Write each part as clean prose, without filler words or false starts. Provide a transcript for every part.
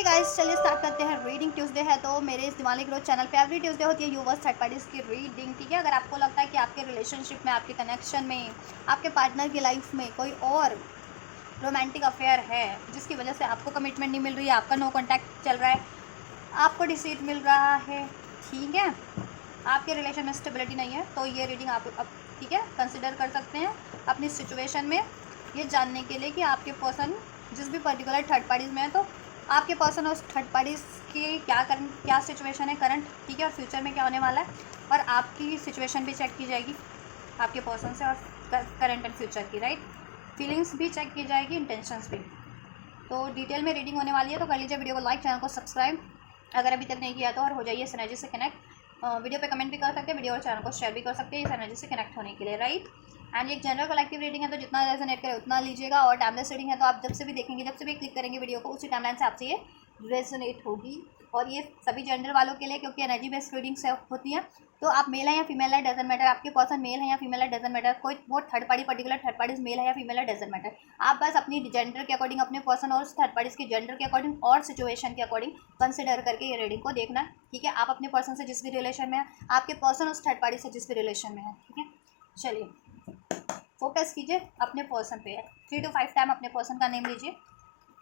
Okay guys, चलिए start करते हैं। रीडिंग ट्यूसडे है तो मेरे इस दिवाली ग्रोथ चैनल पे एवरी ट्यूसडे होती है यूवर्स थर्ड पार्टीज की रीडिंग। ठीक है, अगर आपको लगता है कि आपके रिलेशनशिप में, आपके कनेक्शन में, आपके पार्टनर की लाइफ में कोई और रोमांटिक अफेयर है जिसकी वजह से आपको कमिटमेंट नहीं मिल रही है, आपका नो कॉन्टैक्ट चल रहा है, आपको डिसीट मिल रहा है, ठीक है, आपके रिलेशन में स्टेबिलिटी नहीं है, तो ये रीडिंग आप ठीक है कंसिडर कर सकते हैं अपनी सिचुएशन में ये जानने के लिए कि आपके पर्सन जिस भी पर्टिकुलर थर्ड पार्टीज में है तो आपके पर्सन और उस थर्ड पार्टीज की क्या सिचुएशन है करंट, ठीक है, और फ्यूचर में क्या होने वाला है, और आपकी सिचुएशन भी चेक की जाएगी आपके पर्सन से, और करंट एंड फ्यूचर की, राइट, फीलिंग्स भी चेक की जाएगी, इंटेंशंस भी। तो डिटेल में रीडिंग होने वाली है, तो कर लीजिए वीडियो को लाइक, चैनल को सब्सक्राइब अगर अभी तक नहीं किया तो, और हो जाइए इस एनर्जी से कनेक्ट। वीडियो पे कमेंट भी कर सकते हैं, वीडियो और चैनल को शेयर भी कर सकते हैं इस एनर्जी से कनेक्ट होने के लिए, राइट। एंड ये एक जनरल कलेक्टिव रीडिंग है तो जितना रेजोनेट करे उतना लीजिएगा, और टाइमलेस रीडिंग है तो आप जब से भी देखेंगे, जब से भी क्लिक करेंगे वीडियो को, उसी टाइमलाइन से आपसे ये रेजोनेट होगी। और ये सभी जेंडर वालों के लिए, क्योंकि एनर्जी बेस्ड रीडिंग्स होती हैं, तो आप मेल है या फीमेल है डजंट मैटर, आपके पर्सन मेल है या फीमेल है डजंट मैटर, कोई वो third party particular third parties male है या फीमेल है डजंट मैटर, आप बस अपनी जेंडर के अकॉर्डिंग, अपने पर्सन और थर्ड पार्टीज के जेंडर के अकॉर्डिंग और सिचुएशन के अकॉर्डिंग कंसिडर करके ये रीडिंग को देखना है, ठीक है। आप अपने पर्सन से जिस भी रिलेशन में है, आपके पर्सन उस थर्ड पार्टी से जिस भी रिलेशन में है, ठीक है। चलिए फोकस कीजिए अपने पर्सन पे, 3 to 5 टाइम अपने पर्सन का नेम लीजिए।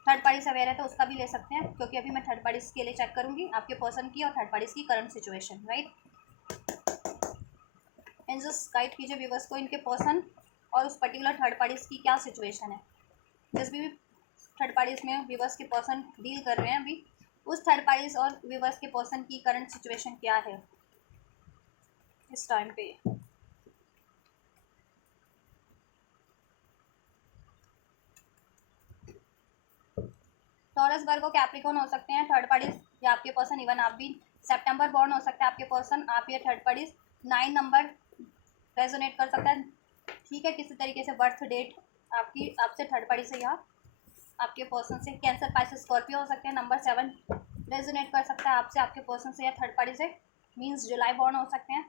थर्ड पार्टी से अवेयर है तो उसका भी ले सकते हैं, क्योंकि अभी मैं थर्ड पार्टीज के लिए चेक करूंगी आपके पर्सन की और थर्ड पार्टीज की current situation, right. Angels guide कीजिए व्यूवर्स को इनके पर्सन और उस पर्टिकुलर थर्ड पार्टीज की क्या सिचुएशन है, जिस भी थर्ड पार्टीज में व्यूवर्स के पर्सन डील कर रहे हैं अभी, उस थर्ड पार्टीज और व्यूवर्स के पर्सन की करंट सिचुएशन क्या है इस टाइम पे। टॉरस, वर्गो, कैप्रिकॉर्न हो सकते हैं थर्ड पार्टीज या आपके पर्सन, इवन आप भी सितंबर बॉर्न हो सकता है आपके पर्सन, आप ये थर्ड पार्टीज 9 नंबर रेजोनेट कर सकता है, ठीक है, किसी तरीके से बर्थ डेट आपकी आपसे थर्ड पार्टी से, यहाँ आपके पर्सन से। कैंसर, पाइसेस, स्कॉर्पियो हो सकते हैं, नंबर 7 रेजोनेट कर सकता है आपसे, आपके पर्सन से या थर्ड पार्टी से, मीन्स जुलाई बॉर्न हो सकते हैं,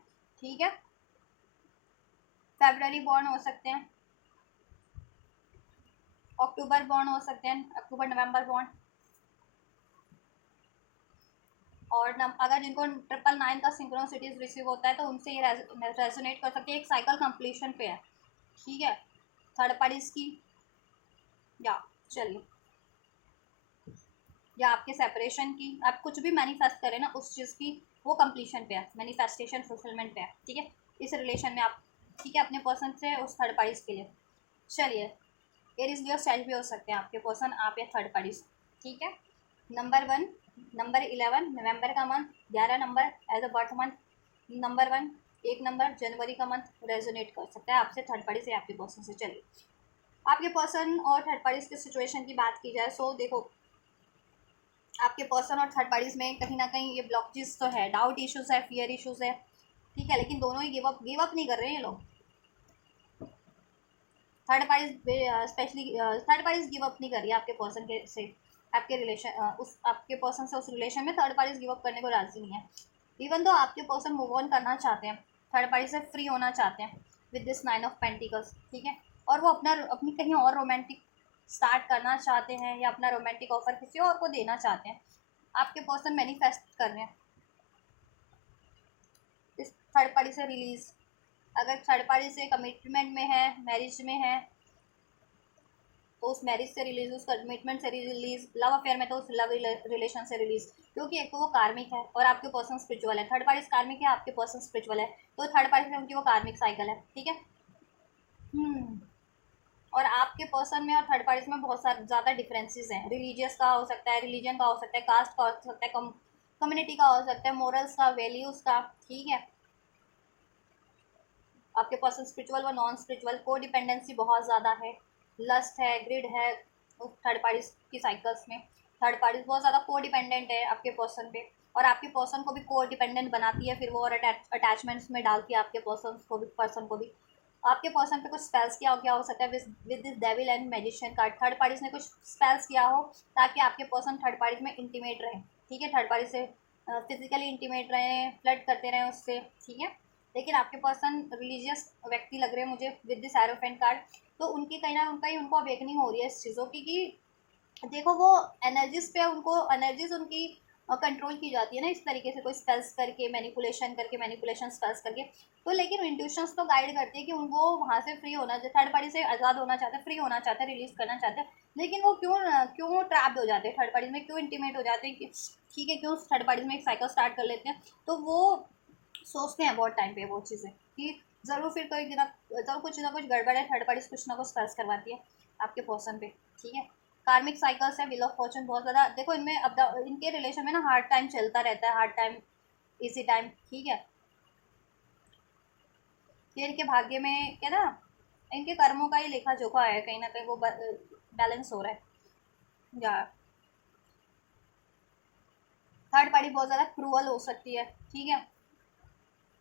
ठीक है, फेब्रवरी बॉर्न हो सकते हैं, अक्टूबर बॉर्न हो सकते हैं, अक्टूबर नवंबर बॉर्न, और अगर जिनको 999 का सिंक्रोनिसिटीज रिसीव होता है तो उनसे ये रेजोनेट कर सकते हैं, एक साइकिल कंप्लीशन पे है, ठीक है, थर्ड पार्टीज की, या चलिए, या आपके सेपरेशन की, आप कुछ भी मैनिफेस्ट करें ना उस चीज़ की, वो कंप्लीशन पे है, मैनिफेस्टेशन फुलफिलमेंट पे है, ठीक है, इस रिलेशन में आप, ठीक है, अपने पर्सन से उस थर्ड पार्टीज के लिए। चलिए, एरीज लियो सेल्फ भी हो सकते हैं आपके पर्सन, आप या थर्ड पार्टीज, ठीक है। नंबर 1, नंबर 11 नवंबर का month, 11 number as a birth month, number 1 1 number जनवरी का मंथ रेजोनेट कर सकता है आपसे थर्ड पार्टी से, आपके पर्सन से। चलिए, आपके पर्सन और थर्ड पार्टीज की सिचुएशन की बात की जाए, सो देखो आपके पर्सन और थर्ड पार्टीज में कहीं ना कहीं ये ब्लॉकेज तो है, डाउट इश्यूज है, फियर इश्यूज है, ठीक है, लेकिन दोनों ही गिव अप नहीं कर रहे हैं ये लोग। Third parties specially third parties give up नहीं कर रही है आपके पर्सन के से, आपके रिलेशन उस आपके पर्सन से उस रिलेशन में थर्ड पार्टीज गिव अप करने को राजी नहीं है, इवन तो आपके पर्सन मूव ऑन करना चाहते हैं, थर्ड पार्टी से फ्री होना चाहते हैं विद दिस 9 ऑफ पेंटिकल्स, ठीक है, और वो अपनी कहीं और रोमांटिक स्टार्ट करना चाहते हैं, या अपना रोमांटिक ऑफर किसी और को देना चाहते हैं, आपके पर्सन मैनिफेस्ट कर रहे हैं इस थर्ड पार्टी से रिलीज। अगर थर्ड पार्टी से कमिटमेंट में है, मैरिज में है, तो उस मैरिज से रिलीज, उस कमिटमेंट से रिलीज, लव अफेयर में तो उस लव रिलेशन से रिलीज, क्योंकि एक तो वो कार्मिक है और आपके पर्सन स्पिरिचुअल है, थर्ड पार्टी कार्मिक है, आपके पर्सन स्पिरिचुअल है, तो थर्ड पार्टी से उनकी वो कार्मिक साइकिल है, ठीक है। और आपके पर्सन में और थर्ड पार्टीज में बहुत सारे ज़्यादा डिफरेंसेस हैं, रिलीजियस का हो सकता है, रिलीजन का हो सकता है, कास्ट का हो सकता है, कम्युनिटी का हो सकता है, मोरल्स का, वैल्यूज़ का, ठीक है। आपके पर्सन स्पिरिचुअल व नॉन स्पिरिचुअल, को डिपेंडेंसी बहुत ज़्यादा है, लस्ट है, ग्रिड है थर्ड पार्टीज की साइकिल्स में, थर्ड पार्टीज बहुत ज़्यादा को डिपेंडेंट है आपके पर्सन पे, और आपके पर्सन को भी को डिपेंडेंट बनाती है फिर वो, और अटैचमेंट्स में डालती है आपके पर्सन को भी। आपके पर्सन पे कुछ स्पेल्स क्या हो सकता है with this devil and magician card, third parties ने कुछ स्पेल्स किया हो ताकि आपके पर्सन थर्ड पार्टीज में इंटीमेट रहे, ठीक है, थर्ड पार्टी से फिजिकली इंटीमेट रहे, फ्लर्ट करते रहे उससे, ठीक है। लेकिन आपके पर्सन रिलीजियस व्यक्ति लग रहे हैं मुझे विद दिस एरोफेंट कार्ड, तो उनकी कहीं ना कहीं उनको अवेकनिंग हो रही है इस चीज़ों की कि देखो वो एनर्जीज पे उनको एनर्जीज उनकी कंट्रोल की जाती है ना इस तरीके से, कोई स्पेल्स करके मैनिपुलेशन स्पेल्स करके। तो लेकिन इंट्यूशंस तो गाइड करती है कि उनको वहाँ से फ्री होना, थर्ड पार्टी से आज़ाद होना चाहते हैं, फ्री होना चाहते हैं, रिलीज करना चाहते हैं। लेकिन वो क्यों क्यों ट्रैप्ड हो जाते हैं थर्ड पार्टी में, क्यों इंटीमेट हो जाते हैं कि ठीक है, क्यों थर्ड पार्टी में एक साइकिल स्टार्ट कर लेते हैं। तो वो सोचते हैं बहुत टाइम पे वो चीज़ें कि ज़रूर फिर कोई ना तो कुछ ना कुछ गड़बड़ है, थर्ड पार्टी कुछ ना कुछ स्पेल्स करवाती है आपके पर्सन पे। ठीक है, कार्मिक साइकिल्स है, व्हील ऑफ फॉर्चून बहुत ज़्यादा देखो इनमें। अब इनके रिलेशन में ना हार्ड टाइम चलता रहता है, हार्ड टाइम इजी टाइम। ठीक है, ये इनके भाग्य में क्या ना, इनके कर्मों का ही लेखा जोखा है, कहीं ना कहीं वो बैलेंस हो रहा है। या थर्ड पार्टी बहुत ज़्यादा क्रूअल हो सकती है। ठीक है,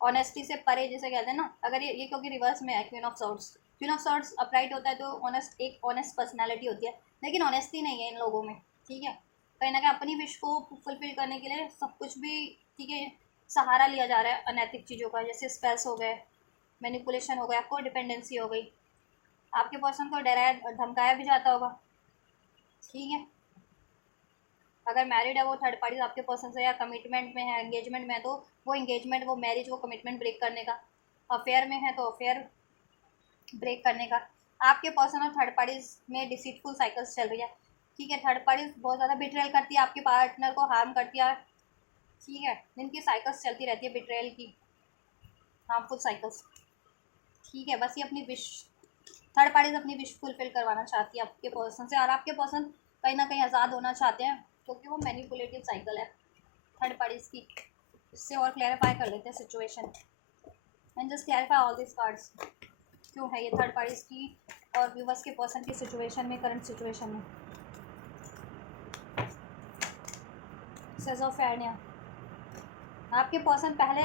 ऑनेस्टी से परे जिसे कहते हैं ना, अगर ये क्योंकि रिवर्स में है क्वीन ऑफ सॉर्ट्स अपराइट होता है तो ऑनेस्ट, एक ऑनेस्ट पर्सनालिटी होती है, लेकिन ऑनेस्टी नहीं है इन लोगों में। ठीक है, कहीं ना कहीं अपनी विश को फुलफिल करने के लिए सब कुछ भी, ठीक है, सहारा लिया जा रहा है अनैतिक चीज़ों का, जैसे स्पेस हो गए, मैनिपुलेशन हो गया, आपको डिपेंडेंसी हो गई, आपके पर्सन को डराया धमकाया भी जाता होगा। ठीक है, अगर मैरिड है वो थर्ड पार्टी आपके पर्सन से, या कमिटमेंट में है, एंगेजमेंट में है, तो वो एंगेजमेंट, वो मैरिज, वो कमिटमेंट ब्रेक करने का, अफेयर में है तो अफेयर ब्रेक करने का। आपके पर्सन और थर्ड पार्टीज में डिसीटफुल साइकिल्स चल रही है। ठीक है, थर्ड पार्टीज बहुत ज़्यादा बिट्रेल करती है, आपके पार्टनर को हार्म करती है। ठीक है, जिनकी साइकिल्स चलती रहती है बिट्रेल की, हार्मफुल साइकिल्स। ठीक है, बस ये अपनी विश, थर्ड पार्टीज अपनी विश फुलफिल करवाना चाहती है आपके पर्सन से, और आपके पर्सन कहीं ना कहीं आज़ाद होना चाहते हैं, क्योंकि वो मैनिपुलेटिव साइकिल है थर्ड पार्टीज की। इससे और क्लैरिफाई कर लेते हैं situation, and just clarify all this cards, क्यों है ये थर्ड पार्टीज की और व्यूवर्स के पर्सन की सिचुएशन में, करंट सिचुएशन में। सेज ऑफ एर्निया, आपके पर्सन पहले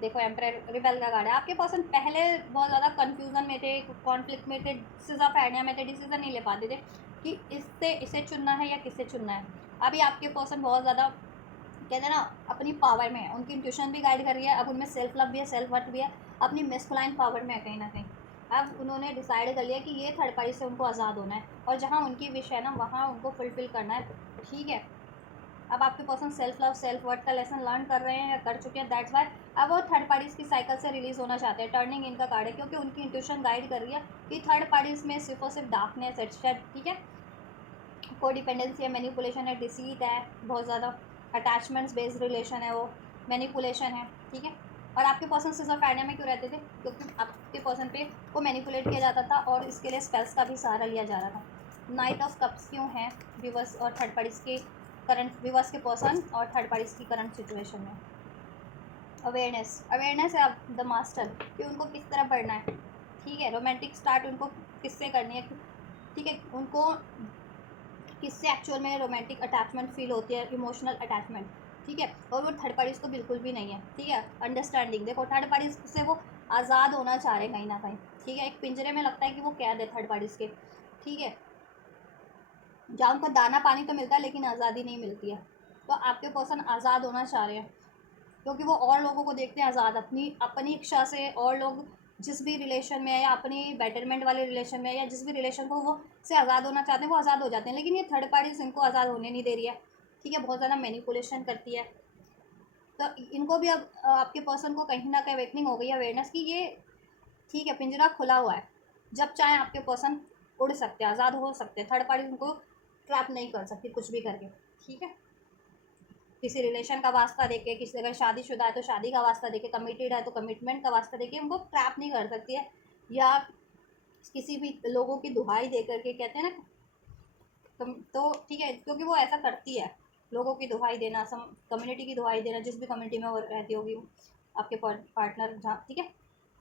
देखो एम्परर रिबेल का कार्ड है, आपके पर्सन पहले बहुत ज़्यादा कंफ्यूजन में थे, कॉन्फ्लिक्ट में थे, सिज ऑफ एर्निया में थे, डिसीजन नहीं ले पाते थे कि इससे इसे चुनना है या किसे चुनना है। अभी आपके पर्सन बहुत ज़्यादा कहते हैं ना अपनी पावर में है, उनकी इंट्यूशन भी गाइड कर रही है, अब उनमें सेल्फ लव भी है, सेल्फ वर्थ भी है, अपनी मेस्कुलाइन पावर में है कहीं ना कहीं। अब उन्होंने डिसाइड कर लिया कि ये थर्ड पार्टी से उनको आज़ाद होना है, और जहाँ उनकी विश है ना वहाँ उनको फुलफिल करना है। ठीक है, अब आपके person self love self worth का लेसन लर्न कर रहे हैं या कर चुके हैं, दैट्स वाई अब वो थर्ड पार्टीज की साइकिल से रिलीज होना चाहते हैं। टर्निंग इनका कार्ड है, क्योंकि उनकी इंट्यूशन गाइड कर रही है कि थर्ड पार्टीज में सिर्फ और सिर्फ डार्कनेस है। ठीक है, को डिपेंडेंसी है, मैनिपुलेशन है, डिसीट है, बहुत ज़्यादा अटैचमेंट्स बेस्ड रिलेशन है, वो मैनिपुलेशन है। ठीक है, और आपके पर्सन सिजोफ्रेनिया में क्यों रहते थे, क्योंकि आपके पर्सन पे को मैनिपुलेट किया जाता था और इसके लिए स्पेल्स का भी सहारा लिया जा रहा था। नाइट ऑफ कप्स क्यों है व्यूवर्स और थर्ड पार्टीज के करंट, व्यूवर्स के पर्सन और थर्ड पार्टीज की करंट सिचुएशन में। अवेयरनेस है अब द मास्टर कि उनको किस तरह बढ़ना है। ठीक है, रोमांटिक स्टार्ट उनको किससे करनी है। ठीक है, उनको किससे एक्चुअल में रोमांटिक अटैचमेंट फील होती है, इमोशनल अटैचमेंट। ठीक है, और वो थर्ड पार्टीज तो बिल्कुल भी नहीं है। ठीक है, अंडरस्टैंडिंग, देखो थर्ड पार्टीज से वो आज़ाद होना चाह रहे हैं कहीं ना कहीं। ठीक है, एक पिंजरे में लगता है कि वो कैद है थर्ड पार्टीज के। ठीक है, जहाँ उनको दाना पानी तो मिलता है लेकिन आज़ादी नहीं मिलती है। तो आपके पर्सन आज़ाद होना चाह रहे हैं, क्योंकि वो और लोगों को देखते हैं आज़ाद, अपनी अपनी इच्छा से, और लोग जिस भी रिलेशन में है या अपनी बेटरमेंट वाले रिलेशन में या जिस भी रिलेशन को वो से आज़ाद होना चाहते हैं वो आज़ाद हो जाते हैं। लेकिन ये थर्ड पार्टीज इनको आज़ाद होने नहीं दे रही है। ठीक है, बहुत ज़्यादा मैनिपुलेशन करती है। तो इनको भी अब आपके पर्सन को कहीं ना कहीं अवेकनिंग हो गई है, अवेयरनेस की ये ठीक है पिंजरा खुला हुआ है, जब चाहे आपके पर्सन उड़ सकते हैं, आज़ाद हो सकते हैं, थर्ड पार्टी उनको ट्रैप नहीं कर सकती कुछ भी करके। ठीक है, किसी रिलेशन का वास्ता देके, किसी अगर शादीशुदा है तो शादी का वास्ता देके, कमिटेड है तो कमिटमेंट का वास्ता देके उनको ट्रैप नहीं कर सकती है, या किसी भी लोगों की दुहाई दे करके, कहते हैं ना तो ठीक है, क्योंकि वो ऐसा करती है, लोगों की दुहाई देना, कम्युनिटी की दुहाई देना, जिस भी कम्युनिटी में वो रहती होगी आपके पार्टनर जहाँ। ठीक है,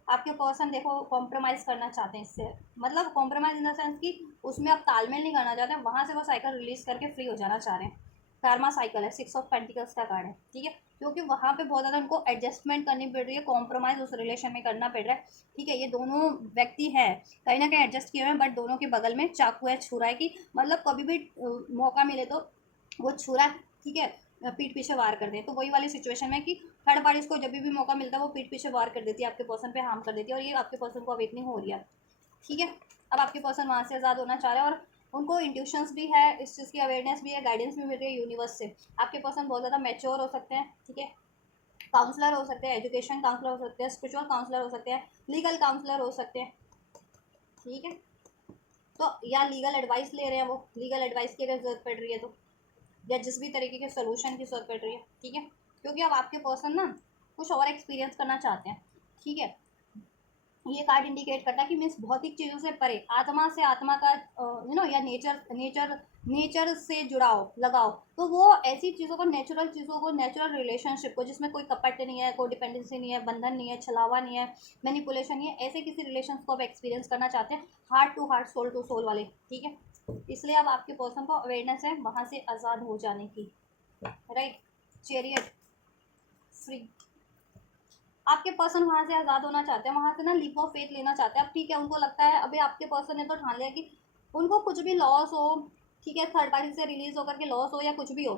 आपके पर्सन देखो कॉम्प्रोमाइज़ करना चाहते हैं इससे, मतलब कॉम्प्रोमाइज़ इन द सेंस कि उसमें आप तालमेल नहीं करना चाहते हैं, वहाँ से वो साइकिल रिलीज़ करके फ्री हो जाना चाह रहे हैं। कर्मा साइकिल है, 6 ऑफ पेंटिकल्स का कार्ड है। ठीक है, क्योंकि वहाँ पे बहुत ज़्यादा उनको एडजस्टमेंट करनी पड़ रही है, कॉम्प्रोमाइज़ उस रिलेशन में करना पड़ रहा है। ठीक है, ये दोनों व्यक्ति हैं कहीं ना कहीं एडजस्ट किए हुए हैं, बट दोनों के बगल में चाकू है, छुरा है, कि मतलब कभी भी मौका मिले तो वो छुरा, ठीक है, पीठ पीछे वार कर दें। तो वही वाली सिचुएशन में कि थर्ड पार्टीज को जब भी मौका मिलता है वो पीठ पीछे वार कर देती है, आपके पर्सन पे हार्म कर देती है, और ये आपके पर्सन को अवेकनिंग हो रही है। ठीक है, अब आपके पर्सन वहाँ से आज़ाद होना चाह रहे हैं और उनको इंट्यूशंस भी है, इस चीज़ की अवेयरनेस भी है, गाइडेंस भी मिल रही है यूनिवर्स से। आपके पर्सन बहुत ज़्यादा मैच्योर हो सकते हैं, ठीक है, काउंसलर हो सकते हैं, एजुकेशन काउंसलर हो सकते हैं, स्पिरिचुअल काउंसलर हो सकते हैं, लीगल काउंसलर हो सकते हैं, ठीक है। तो या लीगल एडवाइस ले रहे हैं वो, लीगल एडवाइस की अगर ज़रूरत पड़ रही है तो, या जिस भी तरीके के सोल्यूशन की ज़रूरत पड़ रही है, ठीक है। क्योंकि अब आपके पर्सन ना कुछ और एक्सपीरियंस करना चाहते हैं, ठीक है। ये कार्ड इंडिकेट करता है कि मीन्स भौतिक चीज़ों से परे, आत्मा से आत्मा का या नेचर से जुड़ाव लगाओ। तो वो ऐसी चीज़ों को, नेचुरल चीज़ों को, नेचुरल रिलेशनशिप को, जिसमें कोई कपट नहीं है, कोई डिपेंडेंसी नहीं है, बंधन नहीं है, छलावा नहीं है, मैनिपुलेशन नहीं है, ऐसे किसी रिलेशन को आप एक्सपीरियंस करना चाहते हैं, heart to heart, soul to soul वाले, ठीक है। इसलिए अब आपके पर्सन को अवेयरनेस है वहाँ से आज़ाद हो जाने की, राइट। चैरियट, फ्री, आपके पर्सन वहाँ से आज़ाद होना चाहते हैं, वहाँ से ना लीप ऑफ फेथ लेना चाहते हैं। अब ठीक है, उनको लगता है, अभी आपके पर्सन ने तो ठान लिया कि उनको कुछ भी लॉस हो, ठीक है, थर्ड पार्टी से रिलीज होकर के लॉस हो या कुछ भी हो,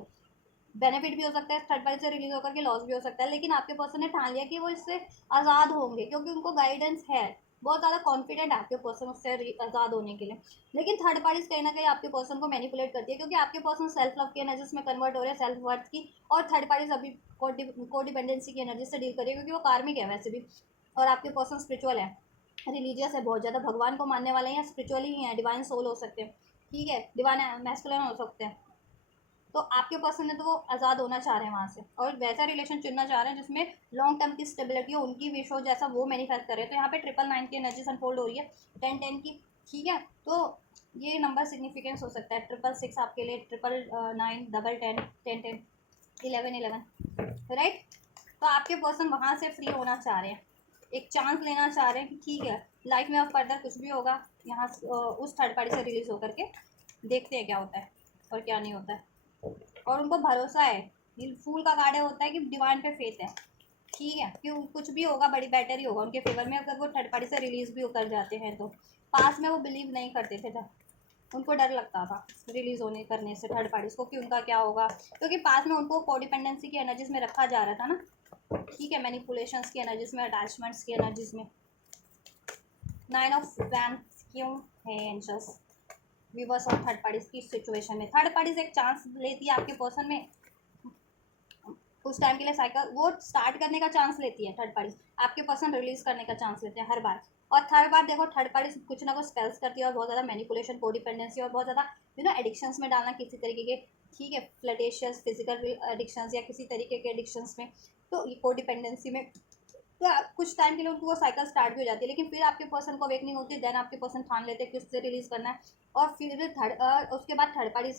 बेनिफिट भी हो सकता है, थर्ड पार्टी से रिलीज होकर के लॉस भी हो सकता है, लेकिन आपके पर्सन ने ठान लिया कि वो इससे आज़ाद होंगे, क्योंकि उनको गाइडेंस है, बहुत ज़्यादा कॉन्फिडेंट है आपके पर्सन उससे आज़ाद होने के लिए। लेकिन थर्ड पार्टीज कहीं ना कहीं आपके पर्सन को मैनिपुलेट करती है, क्योंकि आपके पर्सन सेल्फ लव की एनर्जीज में कन्वर्ट हो रहे हैं, सेल्फ वर्थ की, और थर्ड पार्टीज अभी कोडिपेंडेंसी की एनर्जी से डील करिए, क्योंकि वो कार्मिक है वैसे भी, और आपके पर्सन स्पिरिचुअल है, रिलीजियस है, बहुत ज़्यादा भगवान को मानने वाले हैं, स्पिरिचुअली ही हैं, डिवाइन सोल हो सकते हैं, ठीक है, डिवाइन मैस्कुलिन हो सकते हैं। तो आपके पर्सन है तो वो आज़ाद होना चाह रहे हैं वहाँ से, और वैसा रिलेशन चुनना चाह रहे हैं जिसमें लॉन्ग टर्म की स्टेबिलिटी हो, उनकी विश हो, जैसा वो मैनिफेस्ट कर रहे हैं। तो यहाँ पे 999 की एनर्जी अनफोल्ड हो रही है, 1010 की, ठीक है। तो ये नंबर सिग्निफिकेंस हो सकता है, 666 आपके लिए, 999, 1010, 1010, 1111, राइट। तो आपके पर्सन वहाँ से फ्री होना चाह रहे हैं, एक चांस लेना चाह रहे हैं कि ठीक है, लाइफ में अब फर्दर कुछ भी होगा यहाँ उस थर्ड पार्टी से रिलीज होकर के देखते हैं क्या होता है और क्या नहीं होता है, और उनको भरोसा है। ये फूल का कार्ड होता है कि डिवाइन पे फेथ है, ठीक है, कि कुछ भी होगा बड़ी बेटर ही होगा उनके फेवर में, अगर वो थर्ड पार्टी से रिलीज भी कर जाते हैं तो। पास में वो बिलीव नहीं करते थे, उनको डर लगता था रिलीज होने करने से थर्ड पार्टीज को कि उनका क्या होगा, क्योंकि पास में उनको कोडिपेंडेंसी की एनर्जीज में रखा जा रहा था ना, ठीक है, मैनिपुलेशंस की एनर्जीज में, अटैचमेंट्स की एनर्जीज में। 9 ऑफ वैंड्स क्यों है एंजल्स व्यूवर्स और थर्ड पार्टीज की सिचुएशन में? थर्ड पार्टीज एक चांस लेती है आपके पर्सन में कुछ टाइम के लिए, साइकिल वो स्टार्ट करने का चांस लेती है थर्ड पार्टीज, आपके पर्सन रिलीज करने का चांस लेते हैं हर बार। और थर्ड बार देखो, थर्ड पार्टी कुछ ना कुछ स्पेल्स करती है, और बहुत ज़्यादा मैनिपुलेशन, कोडिपेंडेंसी, और बहुत ज़्यादा एडिक्शंस में डालना किसी तरीके के, ठीक है, फ्लटेशियस फिजिकल एडिक्शंस या किसी तरीके के एडिक्शंस में, तो ये कोडिपेंडेंसी में। तो कुछ टाइम के लिए उनको वो साइकिल स्टार्ट भी हो जाती है, लेकिन फिर आपके पर्सन को अवेकनिंग होती है, देन आपके पर्सन ठान लेते हैं कि उससे रिलीज करना है, और फिर उसके बाद थर्ड पार्टी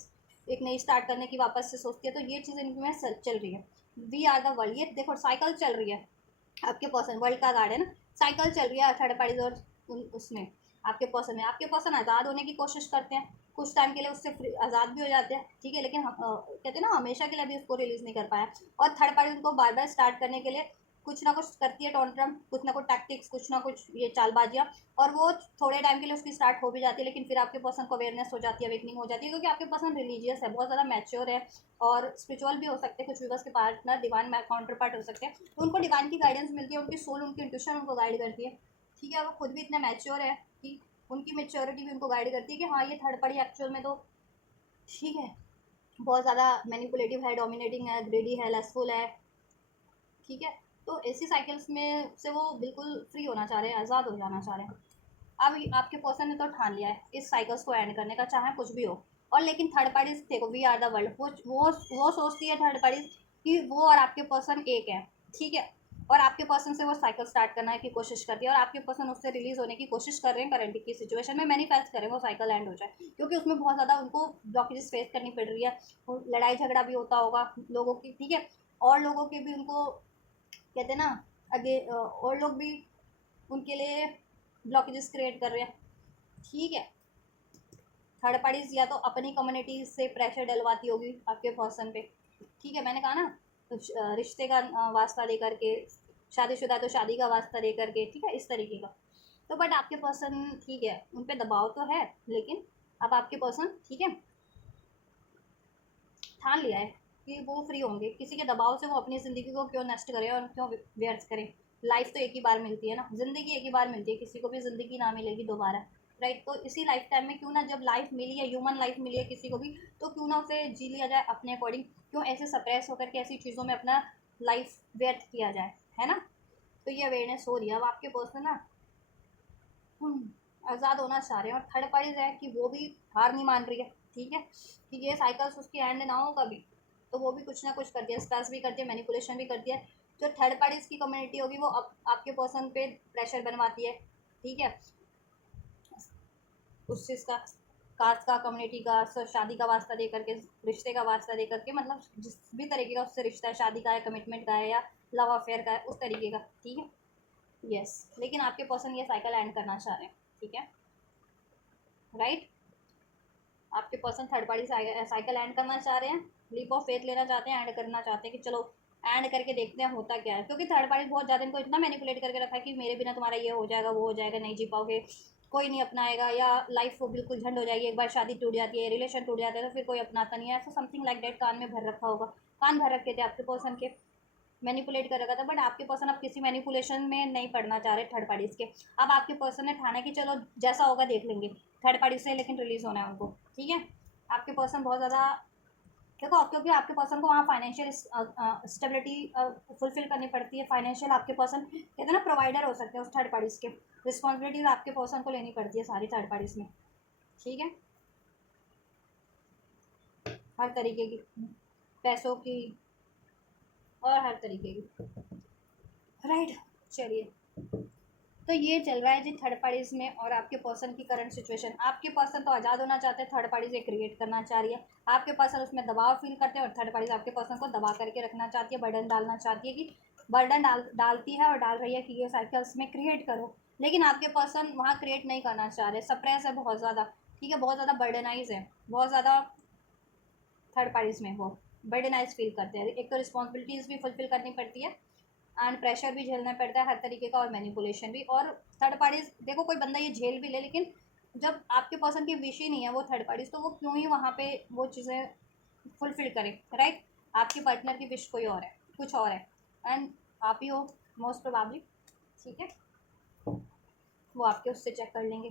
एक नई स्टार्ट करने की वापस से सोचती है। तो ये चीज़ इनमें चल रही है। वी आर द वर्ल्ड, ये देखो साइकिल चल रही है, आपके पर्सन वर्ल्ड का कार्ड है ना, साइकिल चल रही है थर्ड पार्टीज और उसमें आपके पर्सन में। आपके पर्सन आज़ाद होने की कोशिश करते हैं, कुछ टाइम के लिए उससे आज़ाद भी हो जाते हैं, ठीक है, लेकिन कहते हैं ना हमेशा के लिए भी उसको रिलीज नहीं कर पाया। और थर्ड पार्टी उनको बार बार स्टार्ट करने के लिए कुछ ना कुछ करती है, टॉन्ट्रम, कुछ ना कुछ टैक्टिक्स, कुछ ना कुछ ये चालबाजियाँ, और वो थोड़े टाइम के लिए उसकी स्टार्ट हो भी जाती है, लेकिन फिर आपके पर्सन को अवेयरनेस हो जाती है, अवेकनिंग हो जाती है, क्योंकि आपके पर्सन रिलीजियस है, बहुत ज़्यादा मैच्योर है, और स्पिरिचुअल भी हो सकते हैं, कुछ व्यूवर्स के पार्टनर डिवाइन काउंटर पार्ट हो सकते हैं, तो उनको डिवाइन की गाइडेंस मिलती है, उनकी सोल, उनकी इंट्यूशन उनको गाइड करती है, ठीक है। वो खुद भी इतना मैच्योर है कि उनकी मेच्योरिटी भी उनको गाइड करती है कि हाँ, ये थर्ड पार्टी एक्चुअल में तो, ठीक है, बहुत ज़्यादा मैनिपुलेटिव है, डोमिनेटिंग है, ग्रेडी है, लेसफुल है, ठीक है। तो ऐसी साइकिल्स में से वो बिल्कुल फ्री होना चाह रहे हैं, आज़ाद हो जाना चाह रहे हैं। अब आपके पर्सन ने तो ठान लिया है इस साइकिल्स को एंड करने का, चाहे कुछ भी हो। और लेकिन थर्ड पार्टीज देखो, वी आर द वर्ल्ड, वो सोचती है थर्ड पार्टीज कि वो और आपके पर्सन एक है, ठीक है, और आपके पर्सन से वो साइकिल स्टार्ट करने की कोशिश करती है, और आपके पर्सन उससे रिलीज होने की कोशिश कर रहे हैं करंट की सिचुएशन में, मैनिफेस्ट करें वो साइकिल एंड हो जाए, क्योंकि उसमें बहुत ज़्यादा उनको ब्लॉकेजेस फेस करनी पड़ रही है, लड़ाई झगड़ा भी होता होगा लोगों की, ठीक है, और लोगों के भी उनको कहते हैं ना, आगे और लोग भी उनके लिए ब्लॉकेजेस क्रिएट कर रहे हैं, ठीक है। थर्ड पार्टीज या तो अपनी कम्युनिटी से प्रेशर डलवाती होगी आपके पर्सन पे, ठीक है, मैंने कहा ना, तो रिश्ते का वास्ता लेकर के, शादीशुदा तो शादी का वास्ता लेकर के, ठीक है, इस तरीके का। तो बट आपके पर्सन, ठीक है, उन पे दबाव तो है, लेकिन अब आपके पर्सन, ठीक है, ठान लिया है कि वो फ्री होंगे, किसी के दबाव से वो अपनी ज़िंदगी को क्यों नष्ट करें और क्यों व्यर्थ करें। लाइफ तो एक ही बार मिलती है ना, ज़िंदगी एक ही बार मिलती है, किसी को भी ज़िंदगी ना मिलेगी दोबारा, राइट। तो इसी लाइफ टाइम में क्यों ना, जब लाइफ मिली है, ह्यूमन लाइफ मिली है किसी को भी, तो क्यों ना उसे जी लिया जाए अपने अकॉर्डिंग। क्यों ऐसे सप्रेस होकर के ऐसी चीज़ों में अपना लाइफ व्यर्थ किया जाए, है ना। तो ये अवेयरनेस हो रही है। अब आपके पर्सन ना आज़ाद होना चाह रहे हैं, और थर्ड पार्टीज है कि वो भी हार नहीं मान रही है, ठीक है, कि ये साइकिल्स उसकी एंड ना हो कभी, तो वो भी कुछ ना कुछ करती है, स्ट्रेस भी करती है, मैनिपुलेशन भी करती है। जो थर्ड पार्टीज की कम्युनिटी होगी वो आपके पर्सन पे प्रेशर बनवाती है, ठीक है, उस चीज़ का, कास्ट का, कम्युनिटी का, शादी का वास्ता दे करके, रिश्ते का वास्ता दे करके, मतलब जिस भी तरीके का उससे रिश्ता है, शादी का है, कमिटमेंट का है, या लव अफेयर का है, उस तरीके का, ठीक है। यस, लेकिन आपके पर्सन ये साइकिल एंड करना चाह रहे हैं, ठीक है, राइट। आपके person third party cycle and करना चाह रहे हैं, लीप ऑफ फेथ लेना चाहते हैं, एंड करना चाहते हैं कि चलो एंड करके देखते हैं होता क्या है। क्योंकि थर्ड पार्टी बहुत ज़्यादा इनको इतना मैनिपुलेट करके रखा है कि मेरे बिना तुम्हारा ये हो जाएगा, वो हो जाएगा, नहीं जी पाओगे, कोई नहीं अपनाएगा, या लाइफ वो बिल्कुल झंड हो जाएगी, एक बार शादी टूट जाती है, रिलेशन टूट जाता है, तो फिर कोई अपनाता नहीं है, ऐसा समथिंग लाइक डेट कान में भर रखा होगा, कान भर रखे थे आपके पर्सन के, मैनिपुलेट कर रखा था। बट आपके पर्सन अब किसी मैनिपुलेशन में नहीं पड़ना चाह रहे थर्ड पार्टीज के। अब आपके पर्सन ने ठाना कि चलो जैसा होगा देख लेंगे थर्ड पार्टी से, लेकिन रिलीज होना है उनको, ठीक है। आपके पर्सन बहुत ज़्यादा, देखो, क्योंकि आपके पर्सन को वहाँ फाइनेंशियल स्टेबिलिटी फुलफिल करनी पड़ती है। फाइनेंशियल आपके पर्सन कहते हैं ना प्रोवाइडर हो सकते हैं उस थर्ड पार्टीज के, रिस्पॉन्सिबिलिटीज आपके पर्सन को लेनी पड़ती है सारी थर्ड पार्टीज में, ठीक है, हर तरीके की, पैसों की, और हर तरीके की, राइट। चलिए, तो ये चल रहा है जी थर्ड पार्टीज में, और आपके पर्सन की करंट सिचुएशन। आपके पर्सन तो आज़ाद होना चाहते हैं, थर्ड पार्टी से क्रिएट करना चाह रही है। आपके पर्सन उसमें दबाव फील करते हैं, और थर्ड पार्टीज आपके पर्सन को दबा करके रखना चाहती है, बर्डन डालना चाहती है, कि बर्डन डालती है और डाल रही है कि ये साइकिल्स में क्रिएट करो। लेकिन आपके पर्सन वहाँ क्रिएट नहीं करना चाह रहे, सप्रेस है बहुत ज़्यादा, ठीक है, बहुत ज़्यादा बर्डनाइज है, बहुत ज़्यादा थर्ड पार्टीज में वो बर्डनाइज फील करते हैं। एक तो रिस्पॉन्सिबिलिटीज़ भी फुलफिल करनी पड़ती है, एंड प्रेशर भी झेलना पड़ता है हर तरीके का, और मैनिपुलेशन भी। और थर्ड पार्टीज, देखो कोई बंदा ये झेल भी ले, लेकिन जब आपके पर्सन की विश ही नहीं है वो थर्ड पार्टीज, तो वो क्यों ही वहाँ पे वो चीज़ें फुलफिल करे, राइट। आपके पार्टनर की विश कोई और है, कुछ और है, एंड आप ही हो मोस्ट प्रोबेबली, ठीक है। वो आपके उससे चेक कर लेंगे।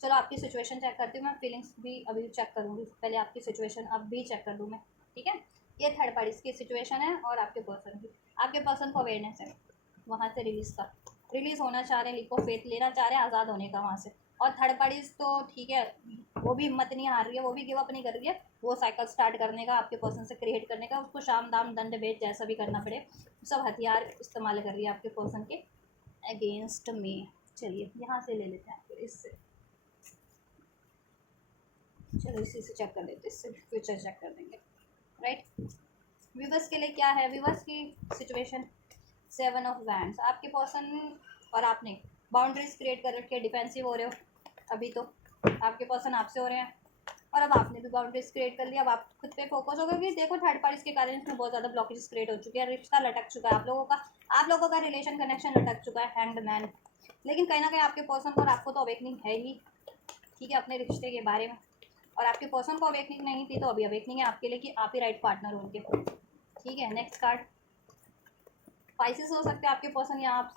चलो आपकी सिचुएशन चेक करती हूँ मैं, फीलिंग्स भी अभी चेक करूँगी, पहले आपकी सिचुएशन अब भी चेक कर दूँ मैं, ठीक है। ये थर्ड पार्टीज की सिचुएशन है, और आपके पर्सन की, आपके पर्सन को अवेयरनेस है वहाँ से रिलीज़ होना चाह रहे हैं, लीप ऑफ फेथ लेना चाह रहे हैं, आज़ाद होने का वहाँ से। और थर्ड पार्टीज तो ठीक है, वो भी हिम्मत नहीं हार रही है, वो भी गिव अप नहीं कर रही है, वो साइकिल स्टार्ट करने का, आपके पर्सन से क्रिएट करने का, उसको शाम दाम दंड भेद जैसा भी करना पड़े, सब हथियार इस्तेमाल कर रही है आपके पर्सन के अगेंस्ट में। चलिए यहाँ से ले लेते हैं फिर इससे, चलो इसी से चेक कर लेते हैं, इससे फ्यूचर चेक कर देंगे, राइट। विवर्स के लिए क्या है, विवर्स की सिचुएशन, 7 ऑफ वैंड्स। आपके पर्सन और आपने बाउंड्रीज क्रिएट कर रखी है, डिफेंसिव हो रहे हो अभी तो, आपके पर्सन आपसे हो रहे हैं, और अब आपने भी बाउंड्रीज क्रिएट कर लिया। अब आप खुद पे फोकस हो, क्योंकि देखो थर्ड पार्टीज के कारण इसमें बहुत ज़्यादा ब्लॉकेज क्रिएट हो चुके हैं, रिश्ता लटक चुका है आप लोगों का रिलेशन कनेक्शन लटक चुका है, हैंग्ड मैन। लेकिन कहीं ना कहीं आपके पर्सन को और आपको तो अवेकनिंग है ही, ठीक है, अपने रिश्ते के बारे में। और आपके पर्सन को अवेकनिंग नहीं थी, तो अभी अवेकनिंग है आपके लिए कि आप ही राइट पार्टनर हो उनके, ठीक है। नेक्स्ट कार्ड, स्पाइसेस हो सकते हैं आपके पर्सन, या आप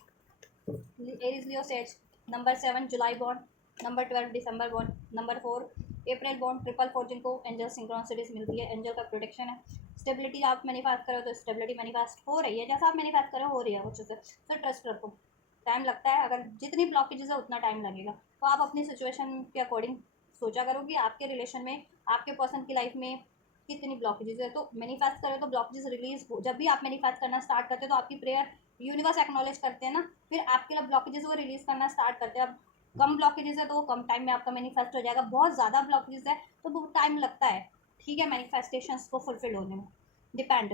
एरीज लियो सेज, नंबर 7 जुलाई बॉन्ड, नंबर 12 दिसंबर बॉन्ड, नंबर 4 अप्रैल बॉन्ड, 444 जिनको एंजल सिंक्रोनिसिटीज मिलती है, एंजल का प्रोटेक्शन है। स्टेबिलिटी आप मैनिफेस्ट करो तो स्टेबिलिटी मैनिफेस्ट हो रही है, जैसा आप मैनिफेस्ट करो हो रही है अच्छे से, तो ट्रस्ट रखो। टाइम लगता है, अगर जितनी ब्लॉकेजेस है उतना टाइम लगेगा, तो आप अपनी सिचुएशन के अकॉर्डिंग सोचा करो कि आपके रिलेशन में, आपके पर्सन की लाइफ में कितनी ब्लॉकेजेस है, तो मैनिफेस्ट करो तो ब्लॉकेजेस रिलीज हो। जब भी आप मैनिफेस्ट करना स्टार्ट करते हो तो आपकी प्रेयर यूनिवर्स एक्नॉलेज करते हैं ना, फिर आपके लिए ब्लॉकेजेस वो रिलीज करना स्टार्ट करते हैं। अब कम ब्लॉकेजेस है तो वो कम टाइम में आपका मैनिफेस्ट हो जाएगा, बहुत ज़्यादा ब्लॉकेजेस है तो बहुत टाइम लगता है, ठीक है, मैनिफेस्टेशंस को फुलफिल होने में, depend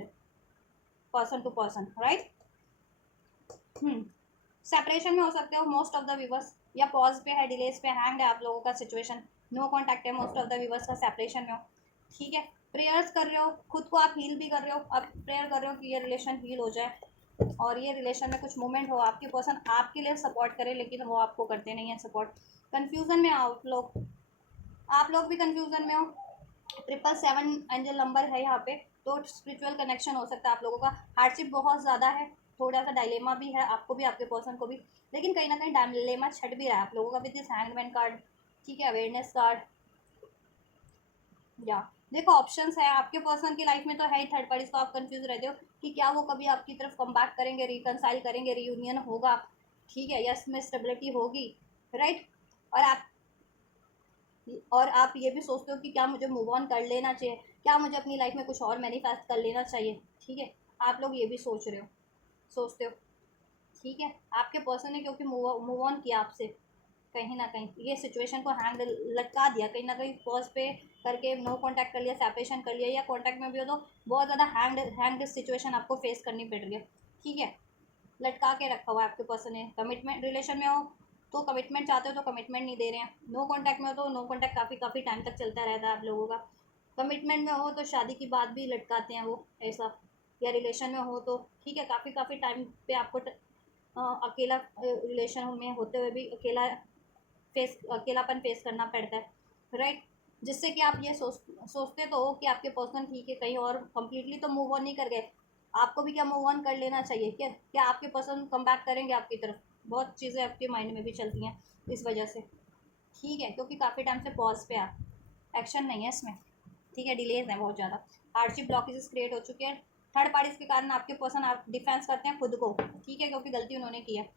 person to person, right. Separation में हो सकते हो मोस्ट ऑफ द व्यूवर्स, या पॉज पे है, डिलेज पे, हैंग है आप लोगों का सिचुएशन, नो कॉन्टैक्ट है मोस्ट ऑफ द व्यूवर्स का, सेपरेशन में हो, ठीक है। प्रेयर्स कर रहे हो, खुद को आप हील भी कर रहे हो, आप प्रेयर कर रहे हो कि ये रिलेशन हील हो जाए और ये रिलेशन में कुछ मूवमेंट हो, आपके पर्सन आपके लिए सपोर्ट करे, लेकिन वो आपको करते नहीं है सपोर्ट। कन्फ्यूज़न में आओ आप लोग भी कन्फ्यूज़न में हो। 777 एंजल नंबर है यहाँ पे, तो स्पिरिचुअल कनेक्शन हो सकता है आप लोगों का। हार्डशिप बहुत ज़्यादा है, थोड़ा सा डायलेमा भी है आपको भी, आपके पर्सन को भी, लेकिन कहीं ना कहीं डायलेमा छट भी रहा है आप लोगों का भी। दिस हैंगमैन कार्ड, ठीक है, अवेयरनेस कार्ड, या देखो ऑप्शंस है आपके पर्सन की लाइफ में तो है ही। थर्ड पार्टीज को आप कंफ्यूज रहते हो कि क्या वो कभी आपकी तरफ कम बैक करेंगे, रिकनसाइल करेंगे, रियूनियन होगा, ठीक है, यस में स्टेबिलिटी होगी, राइट। और आप ये भी सोचते हो कि क्या मुझे मूव ऑन कर लेना चाहिए, क्या मुझे अपनी लाइफ में कुछ और मैनिफेस्ट कर लेना चाहिए, ठीक है, आप लोग ये भी सोच रहे हो, सोचते हो, ठीक है। आपके पर्सन ने क्योंकि मूव ऑन किया आपसे, कहीं ना कहीं ये सिचुएशन को हैंग लटका दिया, कहीं ना कहीं पॉज पे करके नो कांटेक्ट कर लिया, सेपरेशन कर लिया, या कांटेक्ट में भी हो तो बहुत ज़्यादा हैंग सिचुएशन आपको फेस करनी पड़ रही है, ठीक है, लटका के रखा हुआ है आपके पर्सन ने। कमिटमेंट रिलेशन में हो तो कमिटमेंट चाहते हो तो कमिटमेंट नहीं दे रहे हैं, नो कांटेक्ट में हो तो नो कांटेक्ट काफ़ी काफ़ी टाइम तक चलता रहता है आप लोगों का, कमिटमेंट में हो तो शादी की बात भी लटकाते हैं वो ऐसा, या रिलेशन में हो तो ठीक है, काफ़ी काफ़ी टाइम पे आपको अकेला रिलेशन में होते हुए भी अकेलापन फेस करना पड़ता है, राइट। जिससे कि आप ये सोचते तो हो कि आपके पर्सन ठीक है, कहीं और कंप्लीटली तो मूव ऑन नहीं कर गए, आपको भी क्या मूव ऑन कर लेना चाहिए, क्या क्या आपके पर्सन कम बैक करेंगे आपकी तरफ, बहुत चीज़ें आपके माइंड में भी चलती हैं इस वजह से, ठीक है, क्योंकि काफ़ी टाइम से पॉज पे आप, एक्शन नहीं है इसमें, ठीक है, डिलेज है बहुत ज़्यादा, हार्डशिप ब्लॉकेजेस क्रिएट हो चुके हैं, थर्ड पार्टीज के कारण आपके पर्सन आप डिफेंस करते हैं खुद को, ठीक है, क्योंकि गलती उन्होंने की है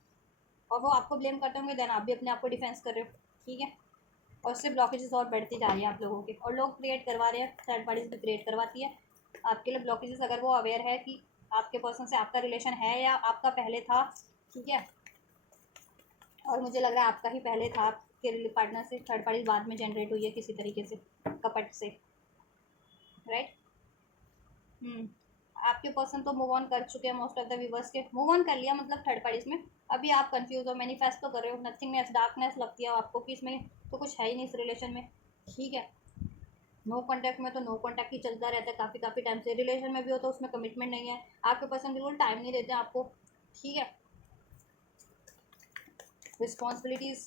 और वो आपको ब्लेम करते होंगे, देन आप भी अपने आप को डिफेंस कर रहे हो, ठीक है, और उससे ब्लॉकेजेस और बढ़ती जा रही है आप लोगों के, और लोग क्रिएट करवा रहे हैं, थर्ड पार्टीज भी क्रिएट करवाती है आपके लिए ब्लॉकेजेस, अगर वो अवेयर है कि आपके पर्सन से आपका रिलेशन है या आपका पहले था, ठीक है, और मुझे लग रहा है आपका ही पहले था, आपके पार्टनर से थर्ड पार्टी बाद में जनरेट हुई है किसी तरीके से, कपट से, राइट। आपके पर्सन तो मूव ऑन कर चुके हैं, मोस्ट ऑफ द व्यूवर्स के मूव ऑन कर लिया, मतलब थर्ड पार्टीज में अभी आप कंफ्यूज हो, मैनिफेस्ट तो कर रहे हो, नथिंगनेस डार्कनेस लगती है आपको कि इसमें तो कुछ है ही नहीं इस रिलेशन में, ठीक है, नो कॉन्टैक्ट में तो नो कॉन्टैक्ट ही चलता रहता है काफ़ी काफ़ी टाइम से, रिलेशन में भी हो तो उसमें कमिटमेंट नहीं है, आपके पर्सन बिल्कुल टाइम नहीं देते आपको, ठीक है, रिस्पॉन्सिबिलिटीज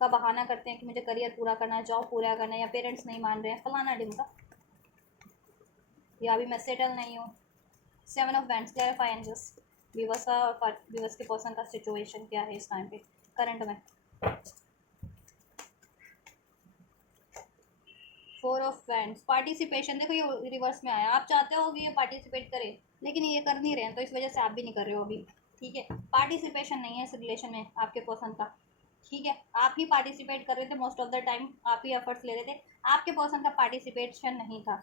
का बहाना करते हैं कि मुझे करियर पूरा करना है, जॉब पूरा करना है, या पेरेंट्स नहीं मान रहे हैं फलाना ढिमका, या अभी मैं सेटल नहीं हूँ। 7 of bands, clarify and just viewers का और व्यूवर्स के पर्सन का सिचुएशन क्या है इस टाइम पे करंट में। 4 ऑफ बैंड्स, पार्टिसिपेशन, देखो ये रिवर्स में आया, आप चाहते हो कि ये पार्टिसिपेट करे लेकिन ये कर नहीं रहे हैं, तो इस वजह से आप भी नहीं कर रहे हो अभी, ठीक है, पार्टिसिपेशन नहीं है इस रिलेशन में आपके पर्सन का, ठीक है, आप ही पार्टिसिपेट कर रहे थे मोस्ट ऑफ द टाइम, आप ही एफर्ट्स ले रहे थे, आपके पर्सन का पार्टिसिपेशन नहीं था।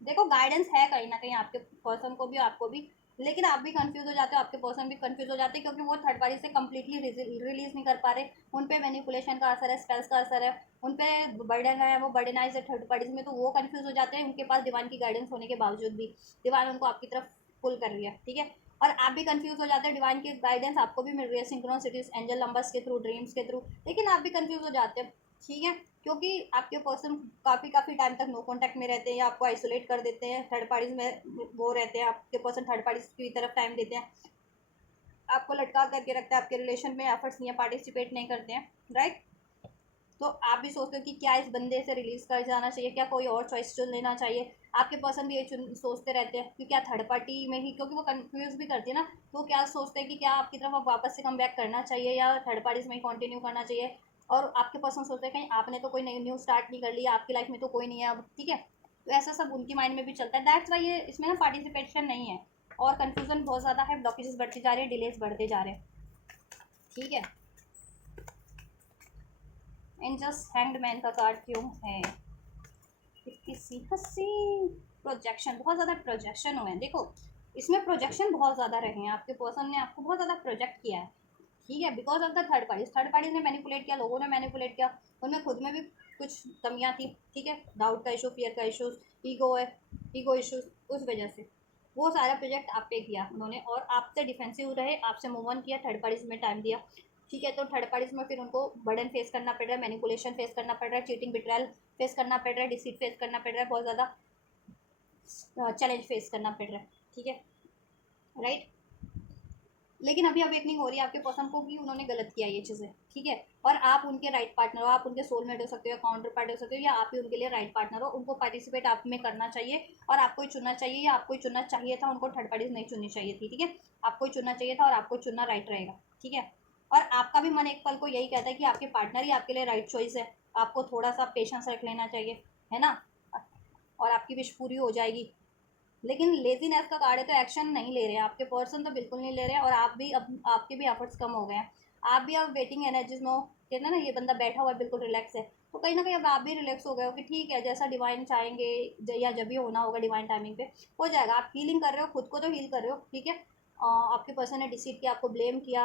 देखो गाइडेंस है कहीं ना कहीं आपके पर्सन को भी आपको भी, लेकिन आप भी कंफ्यूज हो जाते हो, आपके पर्सन भी कंफ्यूज हो जाते हैं, क्योंकि वो थर्ड पार्टी से कम्प्लीटली रिलीज नहीं कर पा रहे, उन पे मैनिपुलेशन का असर है, स्पेल्स का असर है, उन पे बर्डन है, वो बर्डनाइज है थर्ड पार्टीज में, तो वो कंफ्यूज हो जाते हैं, उनके पास डिवाइन की गाइडेंस होने के बावजूद भी डिवाइन उनको आपकी तरफ पुल कर रही है, ठीक है, और आप भी कंफ्यूज हो जाते हैं, डिवाइन की गाइडेंस आपको भी मिल रही है सिंक्रोनिसिटीज एंजल नंबर्स के थ्रू, ड्रीम्स के थ्रू, लेकिन आप भी कंफ्यूज हो जाते हैं, ठीक है, क्योंकि आपके पर्सन काफ़ी काफ़ी टाइम तक नो कांटेक्ट में रहते हैं या आपको आइसोलेट कर देते हैं, थर्ड पार्टीज में वो रहते हैं, आपके पर्सन थर्ड पार्टीज की तरफ टाइम देते हैं, आपको लटका करके रखते हैं, आपके रिलेशन में एफर्ट्स नहीं है, पार्टिसिपेट नहीं करते हैं, राइट। तो आप भी सोचते हो कि क्या इस बंदे से रिलीज कर जाना चाहिए, क्या कोई और चॉइस चुन लेना चाहिए, आपके पर्सन भी ये सोचते रहते हैं कि क्या थर्ड पार्टी में ही, क्योंकि वो कंफ्यूज भी करती है ना, तो क्या सोचते हैं कि क्या आपकी तरफ अब वापस से कम बैक करना चाहिए या थर्ड पार्टीज में ही कंटिन्यू करना चाहिए, और आपके पर्सन सोचते हैं कहीं आपने तो कोई न्यू स्टार्ट नहीं कर लिया, आपकी लाइफ में तो कोई नहीं है अब, ठीक है, तो ऐसा सब उनकी माइंड में भी चलता है, दैट्स वाई ये इसमें ना पार्टिसिपेशन नहीं है, और कन्फ्यूजन बहुत ज़्यादा है, ब्लॉकेजेस बढ़ते जा रहे हैं, डिलेज बढ़ते जा रहे हैं, ठीक है। एंड जस्ट हैंग्ड मैन का कार्ड क्यों है, किसी हंसी, प्रोजेक्शन, बहुत ज़्यादा प्रोजेक्शन हुए हैं, देखो इसमें प्रोजेक्शन बहुत ज़्यादा रहे हैं, आपके पर्सन ने आपको बहुत ज़्यादा प्रोजेक्ट किया है, ठीक है, because of the third parties ने मैनिपुलेट किया, लोगों ने मैनिपुलेट किया, उनमें खुद में भी कुछ कमियां थी, ठीक है, डाउट का इशू, फियर का इशूज़, ईगो है, ईगो इशूज़, उस वजह से वो सारा प्रोजेक्ट आप पे किया उन्होंने, और आपसे डिफेंसिव रहे, आपसे मूव ऑन किया, थर्ड पार्टीज में टाइम दिया, ठीक है, तो थर्ड पार्टीज में फिर उनको बर्डन फेस करना पड़ रहा है, मैनिपुलेशन फेस करना पड़ रहा है, चीटिंग बिट्रैल फेस करना पड़ रहा है, डिसीट फेस करना पड़ रहा है, बहुत ज़्यादा चैलेंज फेस करना पड़ रहा है, ठीक है, राइट। लेकिन अभी अवेकनिंग हो रही है आपके पर्सन को कि उन्होंने गलत किया ये चीज़ें, ठीक है। और आप उनके राइट पार्टनर हो, आप उनके सोलमेट हो सकते हो, काउंटर पार्ट हो सकते हो, या आप ही उनके लिए राइट पार्टनर हो। उनको पार्टिसिपेट आप में करना चाहिए और आपको ही चुनना चाहिए, या आपको ही चुनना चाहिए था, उनको थर्ड पार्टीज नहीं चुननी चाहिए थी, ठीक है। आपको ही चुनना चाहिए था और आपको चुनना राइट रहेगा, ठीक है। और आपका भी मन एक पल को यही कहता है कि आपके पार्टनर ही आपके लिए राइट चॉइस है। आपको थोड़ा सा पेशेंस रख लेना चाहिए, है ना, और आपकी विश पूरी हो जाएगी। लेकिन लेजीनेस का कार्ड है तो एक्शन नहीं ले रहे हैं आपके पर्सन, तो बिल्कुल नहीं ले रहे हैं। और आप भी, अब आपके भी एफर्ट्स कम हो गए हैं, आप भी अब वेटिंग एनर्जीज में हो। कहते हैं ना ये बंदा बैठा हुआ है बिल्कुल रिलैक्स है, तो कहीं ना कहीं अब आप भी रिलैक्स हो गए हो कि ठीक है, जैसा डिवाइन चाहेंगे या जब भी होना होगा डिवाइन टाइमिंग पे हो जाएगा। आप हीलिंग कर रहे हो, खुद को तो हील कर रहे हो, ठीक है। आपके पर्सन ने डिसीट किया, आपको ब्लेम किया,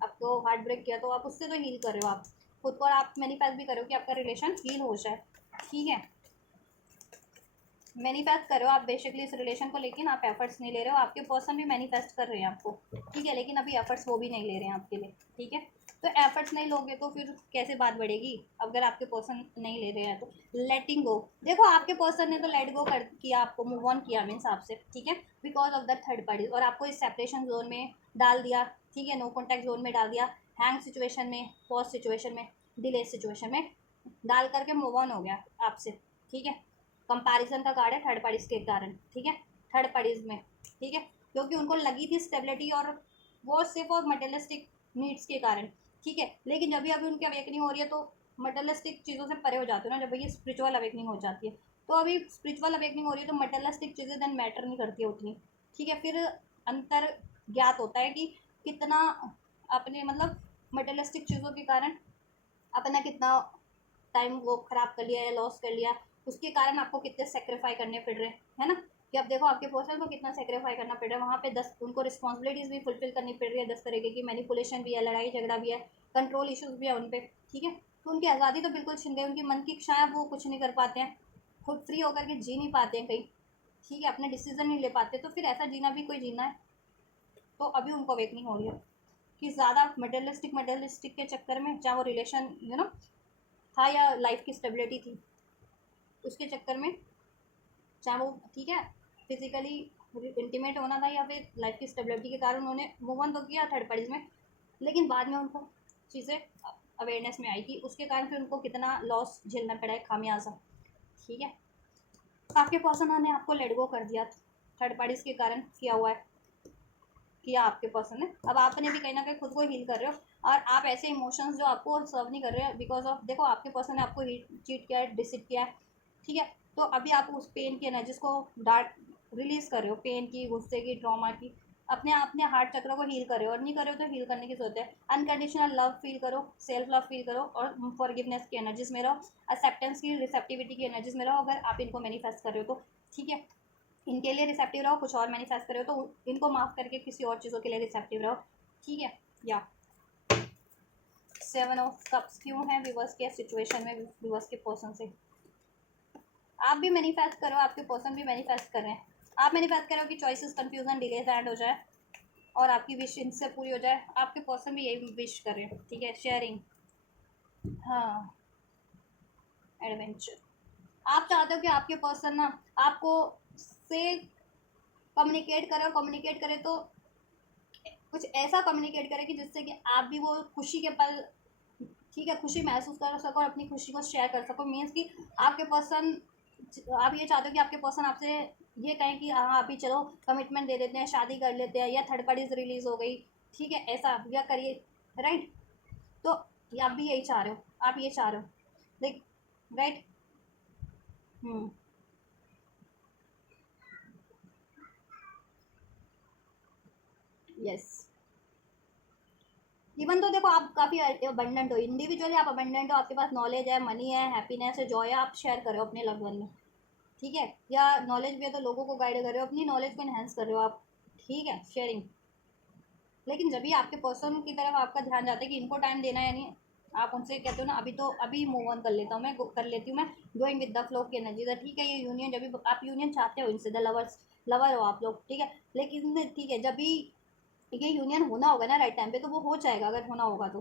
आपको हार्ट ब्रेक किया, तो आप उससे तो हील कर रहे हो आप खुद को, और आप मैनिफेस्ट भी करो कि आपका रिलेशन हील हो जाए, ठीक है। मैनिफेस्ट करो आप बेसिकली इस रिलेशन को, लेकिन आप एफर्ट्स नहीं ले रहे हो। आपके पर्सन भी मैनिफेस्ट कर रहे हैं आपको, ठीक है, लेकिन अभी एफर्ट्स वो भी नहीं ले रहे हैं आपके लिए, ठीक है। तो एफर्ट्स नहीं लोगे तो फिर कैसे बात बढ़ेगी, अगर आपके पर्सन नहीं ले रहे हैं तो। लेटिंग गो, देखो आपके पर्सन ने तो लेट गो कर किया, आपको मूव ऑन किया मीन्स आपसे, ठीक है, because of the third party, और आपको इस सेपरेशन जोन में डाल दिया, ठीक है, नो कॉन्टैक्ट जोन में डाल दिया, हैंग सिचुएशन में, पॉज सिचुएशन में, डिले सिचुएशन में डाल करके मूव ऑन हो गया आपसे, ठीक है। कंपैरिजन का कार्ड है थर्ड पार्टीज के कारण, ठीक है, थर्ड पार्टीज में, ठीक है, क्योंकि उनको लगी थी स्टेबिलिटी, और वो सिर्फ और मटेरियलिस्टिक नीड्स के कारण, ठीक है। लेकिन जब भी अभी उनकी अवेकनिंग हो रही है तो मटेरियलिस्टिक चीज़ों से परे हो जाते हो ना, जब ये स्पिरिचुअल अवेकनिंग हो जाती है, तो अभी स्पिरिचुअल अवेकनिंग हो रही है तो मटेरियलिस्टिक चीज़ें देन मैटर नहीं करती है उतनी, ठीक है। फिर अंतर ज्ञात होता है कि कितना अपने मतलब मटेरियलिस्टिक चीज़ों के कारण अपना कितना टाइम वो खराब कर लिया या लॉस कर लिया, उसके कारण आपको कितने सेक्रीफाई करने पड़ रहे हैं, है ना। कि अब देखो आपके पर्सन को कितना सेक्रीफाई करना पड़ रहा है वहाँ पे, 10 उनको रिस्पॉन्सिबिलिटीज भी फुलफिल करनी पड़ रही है, 10 तरीके की मैनिपुलेशन भी है, लड़ाई झगड़ा भी है, कंट्रोल इश्यूज भी है उन पर, ठीक है। तो उनकी आज़ादी तो बिल्कुल छिन गई, उनकी मन की इच्छाएं वो कुछ नहीं कर पाते हैं, खुद फ्री होकर के जी नहीं पाते हैं कहीं, ठीक है, अपने डिसीजन नहीं ले पाते, तो फिर ऐसा जीना भी कोई जीना है। तो अभी उनको अवेकनिंग हो रही है कि ज़्यादा मटेरियलिस्टिक के चक्कर में, चाहे वो रिलेशन था या लाइफ की स्टेबिलिटी थी, उसके चक्कर में, चाहे वो ठीक है फिजिकली इंटीमेट होना था या फिर लाइफ की स्टेबिलिटी के कारण उन्होंने मूव ऑन तो किया थर्ड पार्टीज में, लेकिन बाद में उनको चीज़ें अवेयरनेस में आई कि उसके कारण फिर उनको कितना लॉस झेलना पड़ा है, खामियाजा, ठीक है। आपके पर्सन ने आपको लेट गो कर दिया, थर्ड पार्टीज के कारण किया हुआ है, किया आपके पर्सन ने। अब आपने भी कहीं ना कहीं खुद को हील कर रहे हो, और आप ऐसे इमोशंस जो आपको सर्व नहीं कर रहे हैं बिकॉज ऑफ, देखो आपके पर्सन ने आपको चीट किया है, डिसिट किया है, ठीक है। तो अभी आप उस पेन की एनर्जीज को डार्ट रिलीज कर रहे हो, पेन की, गुस्से की, ट्रॉमा की, अपने अपने हार्ट चक्र को हील कर रहे हो, और नहीं कर रहे हो तो हील करने की जरूरत है। अनकंडीशनल लव फील करो, सेल्फ लव फील करो, और फॉरगिवनेस की एनर्जीज में रहो, एक्सेप्टेंस की, रिसेप्टिविटी की एनर्जीज में रहो, अगर आप इनको मैनिफेस्ट कर रहे हो तो, ठीक है। इनके लिए रिसेप्टिव रहो, कुछ और मैनिफेस्ट करो तो इनको माफ करके किसी और चीज़ों के लिए रिसेप्टिव रहो, ठीक है। या 7 ऑफ कप्स क्यों है विवर्स के सिचुएशन में, विवर्स के पर्सन से आप भी मैनिफेस्ट करो, आपके पर्सन भी मैनिफेस्ट कर रहे हैं, आप मैनिफेस्ट करो कि चॉइसेस कंफ्यूजन डिलेज एंड हो जाए और आपकी विश इनसे पूरी हो जाए। आपके पर्सन भी यही विश कर रहे हैं, ठीक है। शेयरिंग, हाँ, एडवेंचर, आप चाहते हो कि आपके पर्सन ना आपको से कम्युनिकेट करे तो कुछ ऐसा कम्युनिकेट करे कि जिससे कि आप भी वो खुशी के पल, ठीक है, खुशी महसूस कर सको और अपनी खुशी को शेयर कर सको। मीन्स कि आपके पर्सन, आप ये चाहते हो कि आपके पर्सन आपसे ये कहें कि हाँ अभी चलो कमिटमेंट दे देते हैं, शादी कर लेते हैं, या थर्ड पार्टीज रिलीज हो गई, ठीक है, ऐसा या करिए, राइट। तो आप भी यही चाह रहे हो, आप ये चाह रहे हो, देख, राइट। हम्म, यस। इवन तो देखो आप काफ़ी अबंडेंट हो, इंडिविजुअली आप अबंडेंट हो, आपके पास नॉलेज है, मनी है, हैप्पीनेस है, जॉय है, आप शेयर करो अपने लव वन में, ठीक है। या नॉलेज भी है तो लोगों को गाइड कर रहे हो, अपनी नॉलेज को इन्हेंस कर रहे हो आप, ठीक है, शेयरिंग। लेकिन जब भी आपके पर्सन की तरफ आपका ध्यान जाता है कि इनको टाइम देना है, यानी आप उनसे कहते हो ना अभी तो अभी मूव ऑन कर लेता हूँ मैं, कर लेती हूँ मैं, गोइंग विद द फ्लो की एनर्जी, तो ठीक है। ये यूनियन, जब भी आप यूनियन चाहते हो इनसे, द लवर्स, लवर हो आप लोग, ठीक है। लेकिन ठीक है, जब भी ये यूनियन होना होगा ना राइट टाइम पे, तो वो हो जाएगा अगर होना होगा तो,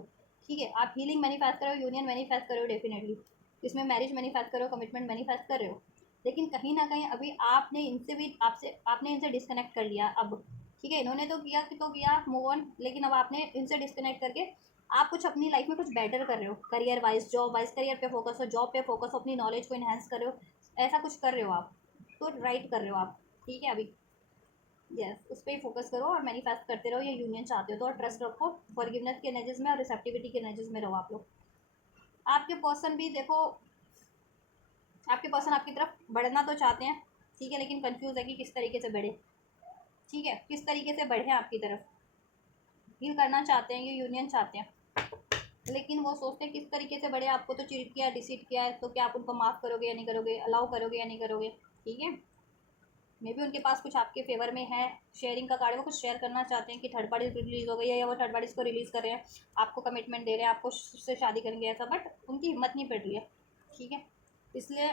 ठीक है। आप हीलिंग मैनिफेस्ट करो, यूनियन मैनिफेस्ट करो, डेफिनेटली इसमें मैरिज मैनिफेस्ट करो, कमिटमेंट मैनिफेस्ट कर रहे हो, लेकिन कहीं ना कहीं अभी आपने इनसे भी, आपसे आपने इनसे डिस्कनेक्ट कर लिया अब, ठीक है, इन्होंने तो किया कि तो किया मूव ऑन, लेकिन अब आपने इनसे डिस्कनेक्ट करके आप कुछ अपनी लाइफ में कुछ बेटर कर रहे हो, career wise, job wise, career पे फोकस हो, जॉब पे फोकस हो, अपनी नॉलेज को इन्हेंस कर रहे हो, ऐसा कुछ कर रहे हो आप, तो राइट कर रहे हो आप। ठीक है, अभी यस उस पर ही फोकस करो और मैनिफेस्ट करते रहो, ये यूनियन चाहते हो तो, और ट्रस्ट रखो, फॉरगिवनेस के एनर्जीज में और रिसेप्टिविटी के एनर्जीज में रहो आप लोग। आपके पर्सन भी देखो, आपके पर्सन आपकी तरफ बढ़ना तो चाहते हैं, ठीक है, लेकिन कंफ्यूज है कि किस तरीके से बढ़े। ठीक है, किस तरीके से बढ़े आपकी तरफ, हील करना चाहते हैं, ये यूनियन चाहते हैं, लेकिन वो सोचते हैं किस तरीके से बढ़े। आपको तो चीट किया, डिसीट किया है, तो क्या आप उनको माफ़ करोगे या नहीं करोगे, अलाउ करोगे या नहीं करोगे। ठीक है, मे भी उनके पास कुछ आपके फेवर में है, शेयरिंग का कार्ड, वो कुछ शेयर करना चाहते हैं कि थर्ड पार्टी रिलीज़ हो गई है, या वो थर्ड पार्टीज को रिलीज़ कर रहे हैं, आपको कमिटमेंट दे रहे हैं, आपको उससे शादी करेंगे ऐसा, बट उनकी हिम्मत नहीं पड़ रही है। ठीक है, इसलिए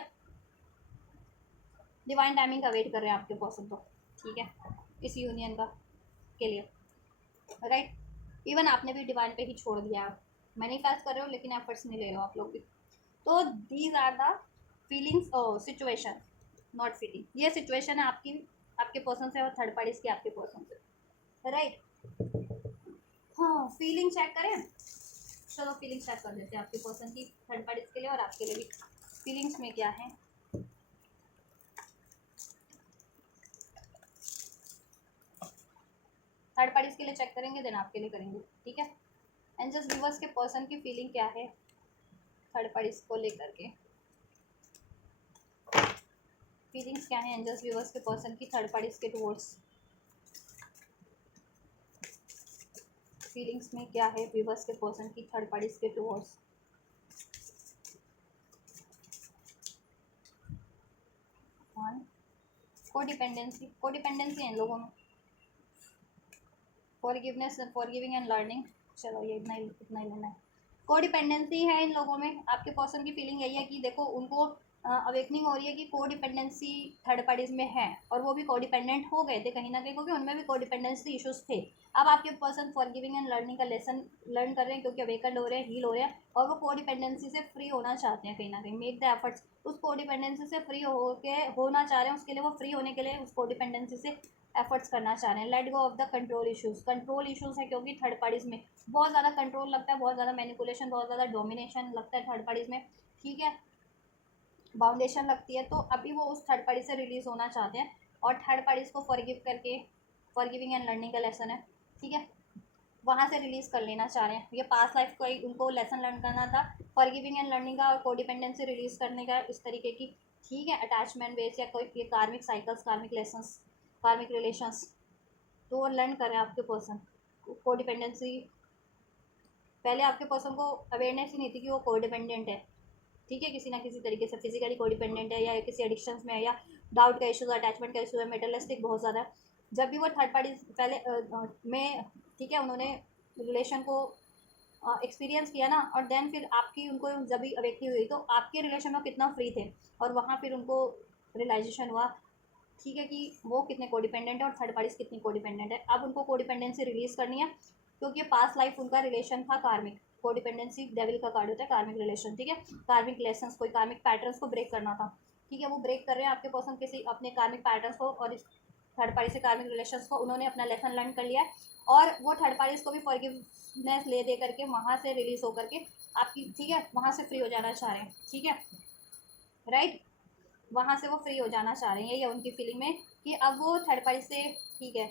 डिवाइन टाइमिंग का वेट कर रहे हैं आपके पर्सन तो। ठीक है, इस यूनियन का के लिए, राइट। इवन आपने भी डिवाइन पे ही छोड़ दिया, आप मैनिफेस्ट कर रहे हो लेकिन एफर्ट्स नहीं ले रहे हो आप लोग भी। तो दीज आर द फीलिंग्स और सिचुएशन, नॉट फीलिंग। ये सिचुएशन है आपकी, आपके पर्सन से, और थर्ड पार्टीज की आपके पर्सन से, राइट। हाँ, फीलिंग चेक करें, चलो फीलिंग चेक कर लेते हैं आपके पर्सन की, थर्ड पार्टीज के लिए और आपके लिए भी फीलिंग्स में क्या है। थर्ड पार्टीज के लिए चेक करेंगे, देन आपके लिए करेंगे। ठीक है, एंजल्स व्यूअर्स के पर्सन की फीलिंग क्या है थर्ड पार्टीज को लेकर के, फीलिंग्स क्या है एंजल्स व्यूअर्स के पर्सन की थर्ड पार्टीज के टुवर्ड्स, फीलिंग्स में क्या है व्यूअर्स के पर्सन की थर्ड पार्टीज के टुवर्ड्स। कोडिपेंडेंसी है इन लोगों में, फॉरगिवनेस, फॉरगिविंग एंड लर्निंग। चलो ये इतना ही लेना है। कोडिपेंडेंसी है इन लोगों में, आपके पर्सन की फीलिंग यही है कि देखो उनको अवेकनिंग हो रही है कि कोडिपेंडेंसी थर्ड पार्टीज में है, और वो भी कोडिपेंडेंट हो गए थे कहीं ना कहीं, क्योंकि उनमें भी कोडिपेंडेंसी इश्यूज थे। अब आपके पर्सन फॉरगिविंग एंड लर्निंग का लेसन लर्न कर रहे हैं, क्योंकि अवेकन हो रहे हैं, हील हो रहे हैं, और वो कोडिपेंडेंसी से फ्री होना चाहते हैं कहीं ना कहीं, मेक द एफर्ट्स उस कोडिपेंडेंसी से फ्री होना चाह रहे हैं। उसके लिए वो फ्री होने के लिए उस कोडिपेंडेंसी से एफर्ट्स करना चाह रहे हैं। Let go of the control issues, control issues है क्योंकि थर्ड पार्टीज में बहुत ज़्यादा कंट्रोल लगता है, बहुत ज़्यादा मैनिपुलेशन, बहुत ज़्यादा डोमिनेशन लगता है थर्ड पार्टीज में। ठीक है, बाउंडेशन लगती है, तो अभी वो उस थर्ड पार्टी से रिलीज़ होना चाहते हैं, और थर्ड पार्टीज को फॉरगिव करके, फॉरगिविंग एंड लर्निंग का लेसन है, ठीक है, वहाँ से रिलीज़ कर लेना चाह रहे हैं। ये पास्ट लाइफ को उनको लेसन लर्न करना था, फॉरगिविंग एंड लर्निंग का और कोडिपेंडेंसी रिलीज़ करने का, इस तरीके की। ठीक है, अटैचमेंट बेस या कोई ये कार्मिक साइकिल्स, कार्मिक लेसन्स, कार्मिक रिलेशंस, तो वो लर्न कर रहे हैं आपके पर्सन। कोडिपेंडेंसी, पहले आपके पर्सन को अवेयरनेस ही नहीं थी कि वो कोडिपेंडेंट है। ठीक है, किसी ना किसी तरीके से फिजिकली कोडिपेंडेंट है, या किसी एडिक्शंस में है, या डाउट का इशूज़, अटैचमेंट का इशू है, मेटलिस्टिक बहुत ज़्यादा है। जब भी वो थर्ड पार्टी पहले में, ठीक है, उन्होंने रिलेशन को एक्सपीरियंस किया ना, और देन फिर आपकी उनको जब भी अवेकनी हुई, तो आपके रिलेशन में कितना फ्री थे, और वहाँ फिर उनको रियलाइजेशन हुआ, ठीक है, कि वो कितने कोडिपेंडेंट है और थर्ड पार्टीज कितनी कोडिपेंडेंट है। अब उनको कोडिपेंडेंसी रिलीज़ करनी है, क्योंकि पास्ट लाइफ उनका रिलेशन था कार्मिक। कोडिपेंडेंसी डेविल का कार्ड होता है, कार्मिक रिलेशन। ठीक है, कार्मिक लेसन्स, कोई कार्मिक पैटर्न्स को ब्रेक करना था। ठीक है, वो ब्रेक कर रहे हैं आपके पर्सन किसी अपने कार्मिक पैटर्न्स को, और इस थर्ड पार्टी से कार्मिक रिलेशंस को उन्होंने अपना लेसन लर्न कर लिया है, और वो थर्ड पार्टीज को भी फॉरगिवनेस ले दे करके वहाँ से रिलीज होकर के आपकी, ठीक है, वहाँ से फ्री हो जाना चाह रहे हैं। ठीक है, राइट, वहाँ से वो फ्री हो जाना चाह रहे हैं, ये उनकी फीलिंग में, कि अब वो थर्ड पार्टी से, ठीक है,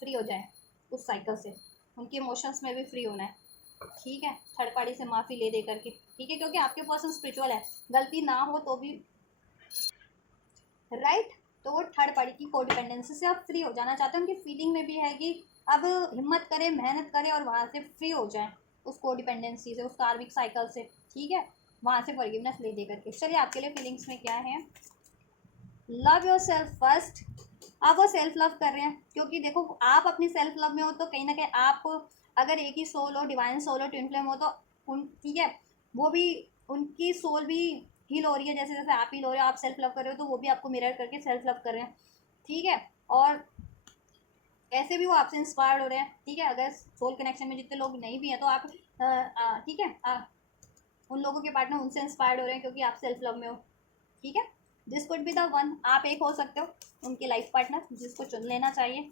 फ्री हो जाए उस साइकिल से, उनके इमोशंस में भी फ्री होना है। ठीक है, थर्ड पार्टी से माफ़ी ले दे करके। ठीक है, क्योंकि आपके पर्सन स्पिरिचुअल है, गलती ना हो तो भी, राइट, तो वो थर्ड पार्टी की कोडिपेंडेंसी से आप फ्री हो जाना चाहते हैं। उनकी फीलिंग में भी है कि अब हिम्मत करें, मेहनत करें, और वहाँ से फ्री हो जाए उस कोडिपेंडेंसी से, उस कार्मिक साइकिल से। ठीक है, वहाँ से फॉरगिवनेस ले दे करके। चलिए आपके लिए फीलिंग्स में क्या है। लव योर सेल्फ फर्स्ट, आप वो सेल्फ लव कर रहे हैं, क्योंकि देखो आप अपनी सेल्फ लव में हो, तो कहीं ना कहीं आप, अगर एक ही सोल हो, डिवाइन सोल हो, ट्विन फ्लेम हो, तो उन, ठीक है, वो भी, उनकी सोल भी हील हो रही है, जैसे जैसे आप हील हो रहे हो, आप सेल्फ लव कर रहे हो, तो वो भी आपको मिरर करके सेल्फ लव कर रहे हैं। ठीक है, और ऐसे भी वो आपसे इंस्पायर्ड हो रहे हैं। ठीक है, अगर सोल कनेक्शन में जितने लोग नहीं भी हैं, तो आप, ठीक है, उन लोगों के पार्टनर उनसे इंस्पायर्ड हो रहे हैं, क्योंकि आप सेल्फ लव में हो। ठीक है, this could be the one, आप एक हो सकते हो उनके लाइफ पार्टनर जिसको चुन लेना चाहिए,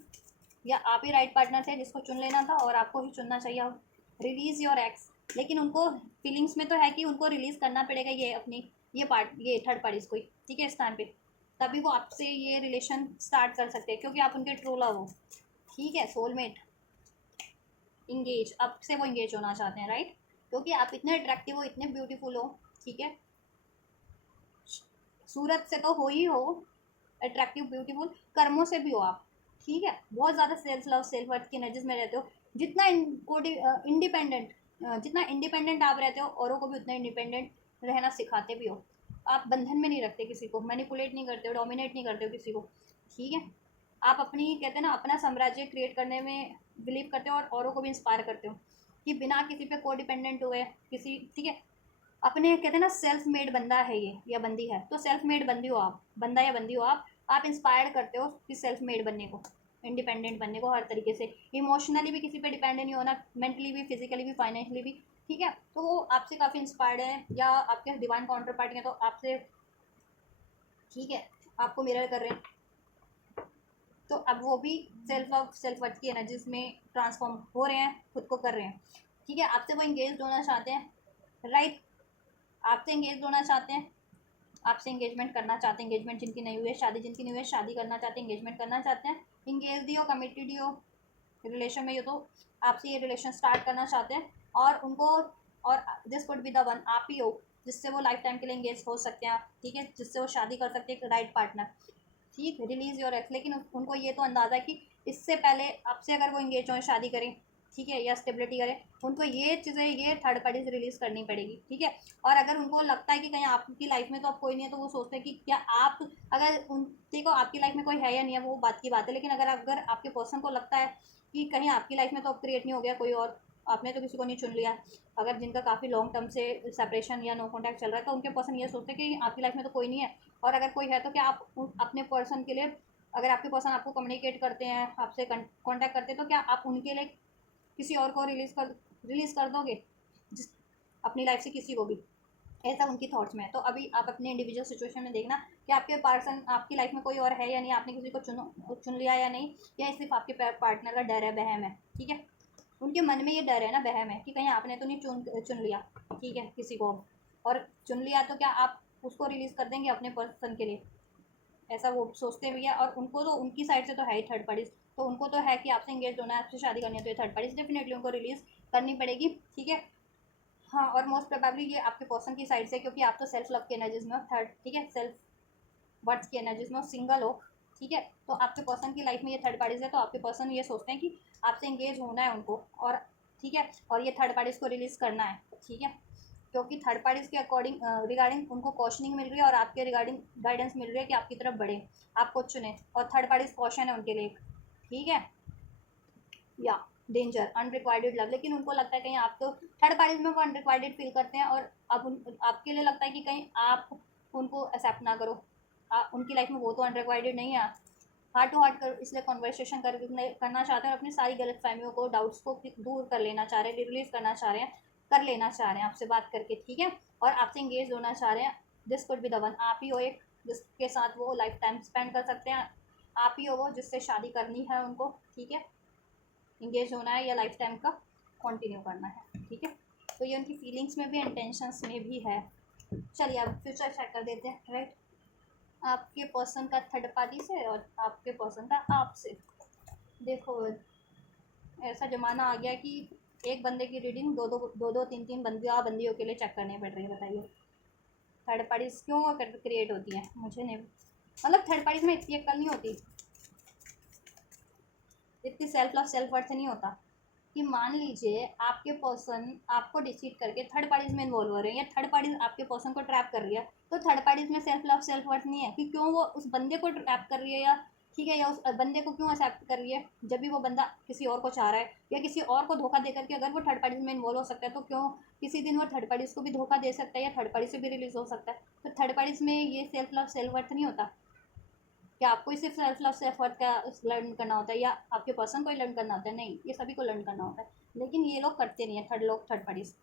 या आप ही राइट पार्टनर थे जिसको चुन लेना था और आपको ही चुनना चाहिए। रिलीज योर एक्स, लेकिन उनको फीलिंग्स में तो है कि उनको रिलीज करना पड़ेगा ये अपनी ये थर्ड पार्टीज को, ठीक है, इस टाइम पे, तभी वो आपसे ये रिलेशन स्टार्ट कर सकते हैं, क्योंकि आप उनके ट्रू लव हो, ठीक है, सोलमेट, इंगेज, आपसे वो इंगेज होना चाहते हैं, राइट, क्योंकि आप इतने अट्रैक्टिव हो, इतने ब्यूटीफुल हो, ठीक है, सूरत से तो हो ही हो अट्रैक्टिव ब्यूटीफुल, कर्मों से भी हो आप, ठीक है, बहुत ज़्यादा सेल्फ लव सेल्फ वर्थ की एनर्जीज में रहते हो, जितना इंडिपेंडेंट, जितना इंडिपेंडेंट आप रहते हो औरों को भी उतना इंडिपेंडेंट रहना सिखाते भी हो, आप बंधन में नहीं रखते किसी को, मैनिपुलेट नहीं करते हो, डोमिनेट नहीं करते हो किसी को, ठीक है, आप अपनी कहते हैं ना अपना साम्राज्य क्रिएट करने में बिलीव करते हो और औरों को भी इंस्पायर करते हो कि बिना किसी पे को डिपेंडेंट हुए किसी, ठीक है, अपने कहते हैं ना सेल्फ मेड बंदा है ये या बंदी है, तो सेल्फ मेड बंदी हो आप, बंदा या बंदी हो आप इंस्पायर करते हो कि सेल्फ मेड बनने को, इंडिपेंडेंट बनने को, हर तरीके से इमोशनली भी किसी पे डिपेंडेंट नहीं होना, मेंटली भी, फिजिकली भी, फाइनेंशियली भी, ठीक है, तो वो आपसे काफ़ी इंस्पायर्ड है या आपके डिवाइन काउंटर पार्टी है तो आपसे, ठीक है, आपको मिरर कर रहे हैं, तो अब वो भी सेल्फ लव सेल्फ वर्थ की एनर्जीज में ट्रांसफॉर्म हो रहे हैं, खुद को कर रहे हैं, ठीक है, आपसे वो इंगेज होना चाहते हैं, राइट, आपसे इंगेज होना चाहते हैं, आपसे इंगेजमेंट करना चाहते हैं, इंगेजमेंट जिनकी नहीं हुई है, शादी जिनकी नहीं हुई है, शादी करना चाहते हैं, इंगेजमेंट करना चाहते हैं, इंगेज दी हो, कमिटेड हो रिलेशन में, ये तो आपसे ये रिलेशन स्टार्ट करना चाहते हैं और उनको, और this could be the one, आप ही हो जिससे वो लाइफ टाइम के लिए इंगेज हो सकते हैं, ठीक है, जिससे वो शादी कर सकते हैं, राइट पार्टनर, ठीक, रिलीज योर एक्स, लेकिन उनको ये तो अंदाज़ा है कि इससे पहले आपसे अगर वो इंगेज हो, शादी करें, ठीक है, या स्टेबिलिटी करें, उनको ये चीज़ें, ये थर्ड पार्टी से रिलीज़ करनी पड़ेगी, ठीक है, और अगर उनको लगता है कि कहीं आपकी लाइफ में तो अब कोई नहीं है, तो वो सोचते हैं कि क्या आप, अगर उन, देखो आपकी लाइफ में कोई है या नहीं है वो बात की बात है, लेकिन अगर आपके पर्सन को लगता है कि कहीं आपकी लाइफ में तो अब क्रिएट नहीं हो गया कोई और, आपने तो किसी को नहीं चुन लिया, अगर जिनका काफ़ी लॉन्ग टर्म से सेपरेशन या नो कॉन्टैक्ट चल रहा है, तो उनके पर्सन ये सोचते हैं कि आपकी लाइफ में तो कोई नहीं है, और अगर कोई है तो क्या आप अपने पर्सन के लिए, अगर आपके पर्सन आपको कम्युनिकेट करते हैं, आपसे कॉन्टैक्ट करते हैं, तो क्या आप उनके लिए किसी और को रिलीज़ कर दोगे, जिस अपनी लाइफ से किसी को भी, ऐसा उनकी थॉट्स में है, तो अभी आप अपने इंडिविजुअल सिचुएशन में देखना कि आपके पर्सन, आपकी लाइफ में कोई और है या नहीं, आपने किसी को चुन लिया या नहीं, या सिर्फ आपके पार्टनर का डर है, बहम है, ठीक है, उनके मन में ये डर है ना, बहम है कि कहीं आपने तो नहीं चुन लिया, ठीक है, किसी को, और चुन लिया तो क्या आप उसको रिलीज़ कर देंगे अपने पर्सन के लिए, ऐसा वो सोचते भी है, और उनको तो उनकी साइड से तो है ही थर्ड पार्टीज, तो उनको तो है कि आपसे इंगेज होना है, आपसे शादी करनी है, तो ये थर्ड पार्टीज डेफिनेटली उनको रिलीज़ करनी पड़ेगी, ठीक है, हाँ, और मोस्ट प्रोबेबली ये आपके पर्सन की साइड से, क्योंकि आप तो सेल्फ लव के एनर्जीज में हो, थर्ड, ठीक है, सेल्फ वर्ड्स की एनर्जीज में हो, सिंगल हो, ठीक है, तो आपके पर्सन की लाइफ में ये थर्ड पार्टीज है, तो आपके पर्सन ये सोचते हैं कि आपसे इंगेज होना है उनको, और ठीक है, और ये थर्ड पार्टीज को रिलीज़ करना है, ठीक है, क्योंकि थर्ड पार्टीज के अकॉर्डिंग रिगार्डिंग उनको कॉशनिंग मिल रही है और आपके रिगार्डिंग गाइडेंस मिल रही है कि आपकी तरफ बढ़े, आपको चुने, और थर्ड पार्टीज कॉशन है उनके लिए, ठीक है, या डेंजर अनरिक्वायर्ड लव, लेकिन उनको लगता है कहीं आप तो थर्ड पार्टीज में वो अनरिक्वायर्ड फील करते हैं, और अब आपके लिए लगता है कि कहीं आप उनको एक्सेप्ट ना करो, उनकी लाइफ में वो तो अनरिक्वायर्ड नहीं है, हार्ट टू हार्ट कर इसलिए कॉन्वर्सेशन करना चाहते हैं और अपनी सारी गलत फहमियों को, डाउट्स को दूर कर लेना चाह रहे हैं, रिलीज करना चाह रहे हैं, कर लेना चाह रहे हैं आपसे बात करके, ठीक है, और आपसे इंगेज होना चाह रहे हैं, this could be the one, आप ही हो एक जिसके साथ वो लाइफ टाइम स्पेंड कर सकते हैं, आप ही हो वो जिससे शादी करनी है उनको, ठीक है, इंगेज होना है या लाइफ टाइम का कंटिन्यू करना है, ठीक है, तो ये उनकी फीलिंग्स में भी, इंटेंशंस में भी है। चलिए अब फ्यूचर चेक कर देते हैं, राइट, आपके पर्सन का थर्ड पार्टी से और आपके पर्सन का आपसे, देखो ऐसा ज़माना आ गया कि एक बंदे की रीडिंग दो तीन तीन बंदियों के लिए चेक करनी पड़ रही है, बताइए थर्ड पार्टीज क्यों क्रिएट होती हैं, मुझे नहीं, मतलब थर्ड पार्टीज में इतनी अक्ल नहीं होती, इतनी सेल्फ लव सेल्फ वर्थ नहीं होता, कि मान लीजिए आपके पर्सन आपको डिसीट करके थर्ड पार्टीज में इन्वॉल्व हो रहे हैं, या थर्ड पार्टीज आपके पर्सन को ट्रैप कर रही है, तो थर्ड पार्टीज में सेल्फ लव सेल्फ वर्थ नहीं है कि क्यों वो उस बंदे को ट्रैप कर रही है, या ठीक है, या उस बंदे को क्यों एक्सेप्ट कर रही है, जब भी वो बंदा किसी और को चाह रहा है या किसी और को धोखा दे करके अगर वो थर्ड पार्टीज में इन्वॉल्व हो सकता है, तो क्यों किसी दिन वो थर्ड पार्टीज को भी धोखा दे सकता है या थर्ड पार्टी से भी रिलीज हो सकता है, तो थर्ड पार्टीज में ये सेल्फ लव सेल्फ वर्थ नहीं होता, क्या आपको ही सिर्फ सेल्फ लव सेल्फ वर्थ का लर्न करना होता है या आपके पर्सन को ही लर्न करना होता है, नहीं, ये सभी को लर्न करना होता है, लेकिन ये लोग करते नहीं है, थर्ड पार्टीज,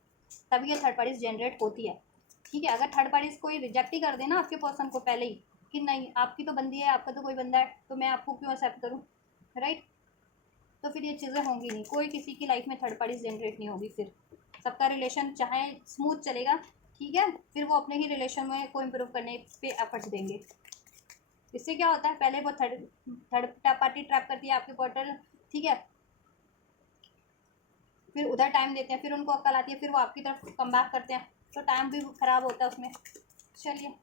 तभी ये थर्ड पार्टीज जनरेट होती है, ठीक है, अगर थर्ड पार्टीज कोई रिजेक्ट ही कर देना आपके पर्सन को पहले ही, कि नहीं आपकी तो बंदी है, आपका तो कोई बंदा है, तो मैं आपको क्यों एक्सेप्ट करूँ, राइट। तो फिर ये चीज़ें होंगी नहीं, कोई किसी की लाइफ में थर्ड पार्टी जनरेट नहीं होगी, फिर सबका रिलेशन चाहे स्मूथ चलेगा, ठीक है। फिर वो अपने ही रिलेशन में को इम्प्रूव करने पे एफर्ट्स देंगे। इससे क्या होता है, पहले वो थर्ड थर्ड पार्टी ट्रैप करती है आपके पोर्टल, ठीक है, फिर उधर टाइम देते हैं, फिर उनको अक्ल आती है, फिर वो आपकी तरफ कम बैक करते हैं, तो टाइम भी ख़राब होता है उसमें। चलिए,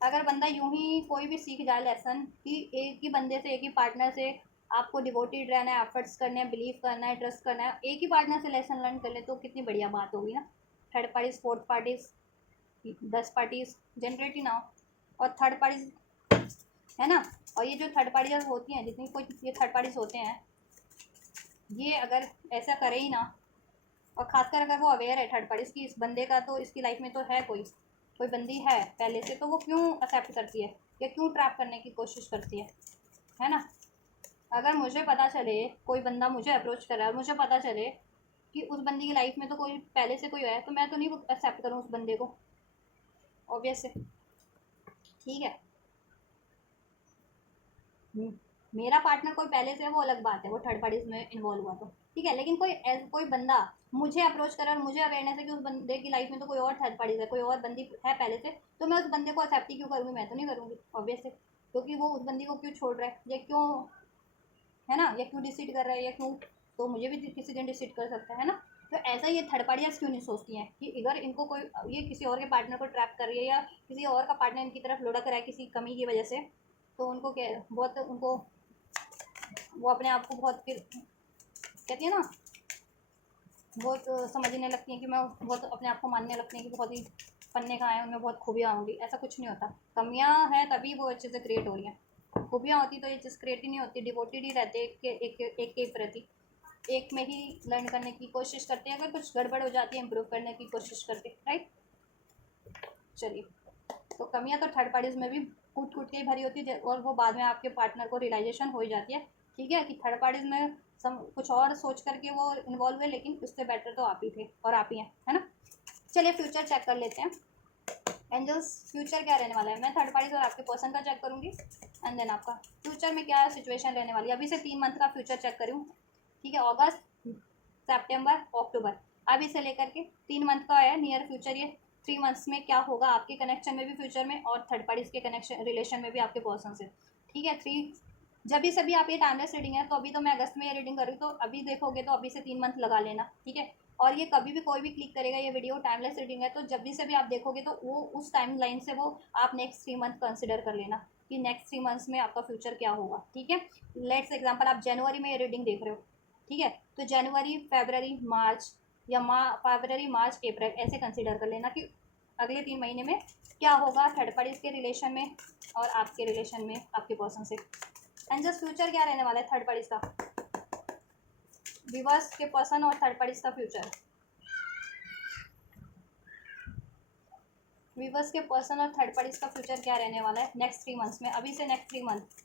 अगर बंदा यूं ही कोई भी सीख जाए लेसन कि एक ही बंदे से, एक ही पार्टनर से आपको डिवोटेड रहना है, एफर्ट्स करने हैं, बिलीव करना है, ट्रस्ट करना है, एक ही पार्टनर से लेसन लर्न कर ले तो कितनी बढ़िया बात होगी ना। Third parties, fourth parties, 10 parties generate ही ना हो। और थर्ड पार्टीज है ना, और ये जो थर्ड पार्टीज होती हैं, जितनी कोई ये थर्ड पार्टीज होते हैं, ये अगर ऐसा करे ही ना, और खासकर अगर वो अवेयर है थर्ड पार्टीज की, इस बंदे का तो इसकी लाइफ में तो है कोई कोई बंदी है पहले से, तो वो क्यों एक्सेप्ट करती है या क्यों ट्रैप करने की कोशिश करती है ना। अगर मुझे पता चले कोई बंदा मुझे अप्रोच कर रहा है और मुझे पता चले कि उस बंदी की लाइफ में तो कोई पहले से कोई है, तो मैं तो नहीं एक्सेप्ट करूँ उस बंदे को, ऑब्वियस है, ठीक है। मेरा पार्टनर कोई पहले से है वो अलग बात है, वो थर्ड पार्टीज में इन्वॉल्व हुआ तो ठीक है, लेकिन कोई बंदा मुझे अप्रोच करे और मुझे अवेयरनेस है कि उस बंदे की लाइफ में तो कोई और थर्ड पार्टीज है, कोई और बंदी है पहले से, तो मैं उस बंदे को एक्सेप्ट ही क्यों करूँगी, मैं तो नहीं करूँगी, ऑब्वियस है। क्योंकि वो उस बंदी को क्यों छोड़ रहा है या क्यों, है ना, या क्यों डिसीड कर रहा है या क्यों, तो मुझे भी किसी दिन डिसीड कर सकता है ना। तो ऐसा ये थर्ड पार्टियाँ क्यों नहीं सोचती हैं कि अगर इनको कोई, ये किसी और के पार्टनर को ट्रैप कर रही है या किसी और का पार्टनर इनकी तरफ लुढ़क रहा है किसी कमी की वजह से, तो उनको क्या बहुत उनको, वो अपने आप को बहुत फिर कहती है ना, बहुत समझने लगती हैं कि मैं बहुत अपने आप को मानने लगती हैं कि बहुत ही पन्ने का है, उनमें बहुत खूबियाँ होंगी, ऐसा कुछ नहीं होता। कमियाँ हैं तभी वो चीज़ें क्रिएट हो रही हैं, खूबियाँ होती तो ये चीज़ क्रिएट ही नहीं होती, डिवोटेड ही रहते एक के प्रति, एक में ही लर्न करने की कोशिश करते हैं, अगर कुछ गड़बड़ हो जाती है इम्प्रूव करने की कोशिश करते हैं, राइट। चलिए, तो कमियाँ तो थर्ड पार्टीज में भी कूट कूट के ही भरी होती है, और वो बाद में आपके पार्टनर को रियलाइजेशन हो ही जाती है, ठीक है, कि थर्ड पार्टीज में कुछ और सोच करके वो इन्वॉल्व है, लेकिन उससे बेटर तो आप ही थे और आप ही हैं, है ना। चलिए फ्यूचर चेक कर लेते हैं, एंजल्स फ्यूचर क्या रहने वाला है। मैं थर्ड पार्टीज और आपके पर्सन का चेक करूँगी, एंड देन आपका फ्यूचर में क्या सिचुएशन रहने वाली है। अभी से 3 मंथ का फ्यूचर चेक करूँ, ठीक है, अगस्त, सितंबर, अक्टूबर, अभी से लेकर के 3 मंथ का है नियर फ्यूचर, ये 3 मंथ्स में क्या होगा आपके कनेक्शन में भी फ्यूचर में, और थर्ड पार्टीज के कनेक्शन रिलेशन में भी आपके पर्सन से, ठीक है। जब भी सभी आप ये टाइमलेस रीडिंग है, तो अभी तो मैं अगस्त में ये रीडिंग कर रही हूँ, तो अभी देखोगे तो अभी से 3 मंथ लगा लेना, ठीक है। और ये कभी भी कोई भी क्लिक करेगा, ये वीडियो टाइमलेस रीडिंग है, तो जब भी से भी आप देखोगे तो वो उस टाइम लाइन से वो आप नेक्स्ट 3 मंथ कंसिडर कर लेना कि नेक्स्ट 3 मंथ्स में आपका फ्यूचर क्या होगा, ठीक है। लेट्स एग्जाम्पल आप जनवरी में ये रीडिंग देख रहे हो, ठीक है, तो जनवरी, फरवरी, मार्च, या फरवरी, मार्च, अप्रैल, ऐसे कंसिडर कर लेना कि अगले 3 महीने में क्या होगा थर्ड पार्टीज के रिलेशन में और आपके रिलेशन में आपके पर्सन से। एंड जस्ट फ्यूचर क्या रहने वाला है थर्ड पार्टीज का, विवर्स के पर्सन और थर्ड पार्टीज का फ्यूचर, विवर्स के पर्सन और थर्ड पार्टीज का फ्यूचर क्या रहने वाला है नेक्स्ट 3 मंथ्स में। अभी से नेक्स्ट 3 मंथ,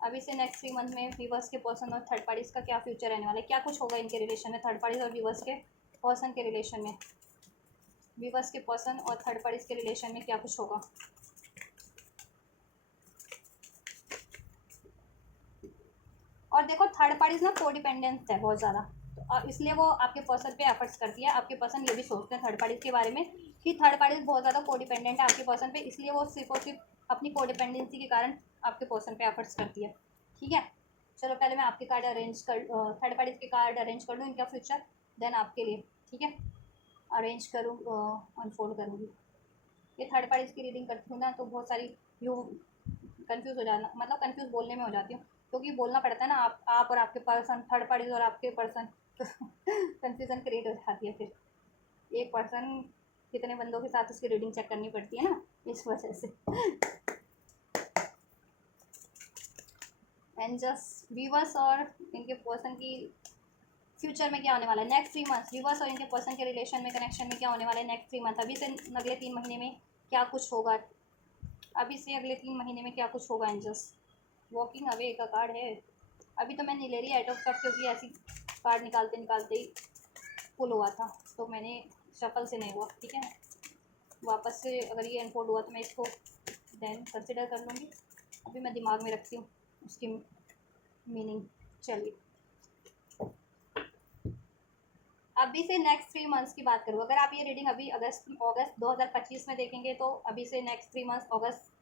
अभी से नेक्स्ट 3 मंथ में विवर्स के पर्सन और थर्ड पार्टीज का क्या फ्यूचर रहने वाला है, क्या कुछ होगा इनके रिलेशन में, थर्ड पार्टीज और विवर्स के पर्सन के रिलेशन में, विवर्स के पर्सन और थर्ड पार्टीज के रिलेशन में क्या कुछ होगा। और देखो थर्ड पार्टीज ना कोडिपेंडेंस है बहुत ज़्यादा, तो इसलिए वो आपके पर्सन पे एफर्ट्स करती है। आपके पर्सन ये भी सोचते हैं थर्ड पार्टीज के बारे में कि थर्ड पार्टीज बहुत ज़्यादा कोडिपेंडेंट है आपके पर्सन पे, इसलिए वो सिर्फ और सिर्फ अपनी कोडिपेंडेंसी के कारण आपके पर्सन पे एफर्ट्स करती है, ठीक है। चलो पहले मैं आपके कार्ड अरेंज कर, थर्ड पार्टीज के कार्ड अरेंज कर लूँ इनका फ्यूचर, देन आपके लिए, ठीक है, अरेंज करूँ, अनफोल्ड करूँगी। ये थर्ड पार्टीज की रीडिंग करती हूँ ना, तो बहुत सारी यू कंफ्यूज हो जाना, मतलब कंफ्यूज बोलने में हो जाती हूँ, क्योंकि बोलना पड़ता है ना, आप और आपके पर्सन, थर्ड पार्टीज और आपके पर्सन, तो कन्फ्यूज़न क्रिएट हो जाती है। फिर एक पर्सन कितने बंदों के साथ उसकी रीडिंग चेक करनी पड़ती है ना, इस वजह से। एंड जस्ट वीवर्स और इनके पर्सन की फ्यूचर में क्या होने वाला है नेक्स्ट 3 मंथ्स, वीवर्स और इनके पर्सन के रिलेशन में, कनेक्शन में क्या होने वाला है नेक्स्ट 3 मंथ। अभी से अगले 3 महीने में क्या कुछ होगा, अभी से अगले 3 महीने में क्या कुछ होगा। एंजल्स वॉकिंग अवे का कार्ड है, अभी तो मैं नहीं ले रही आउट ऑफ कप, क्योंकि ऐसी कार्ड निकालते निकालते ही फुल हुआ था, तो मैंने शफल से नहीं हुआ, ठीक है। वापस से अगर ये अनफोल्ड हुआ तो मैं इसको देन कंसिडर कर लूँगी। अभी मैं दिमाग में रखती हूँ उसकी मीनिंग। चलिए, अभी से नेक्स्ट 3 मंथ्स की बात करूँ, अगर आप ये रीडिंग अभी अगस्त 2025 में देखेंगे तो अभी से नेक्स्ट 3 मंथ्स अगस्त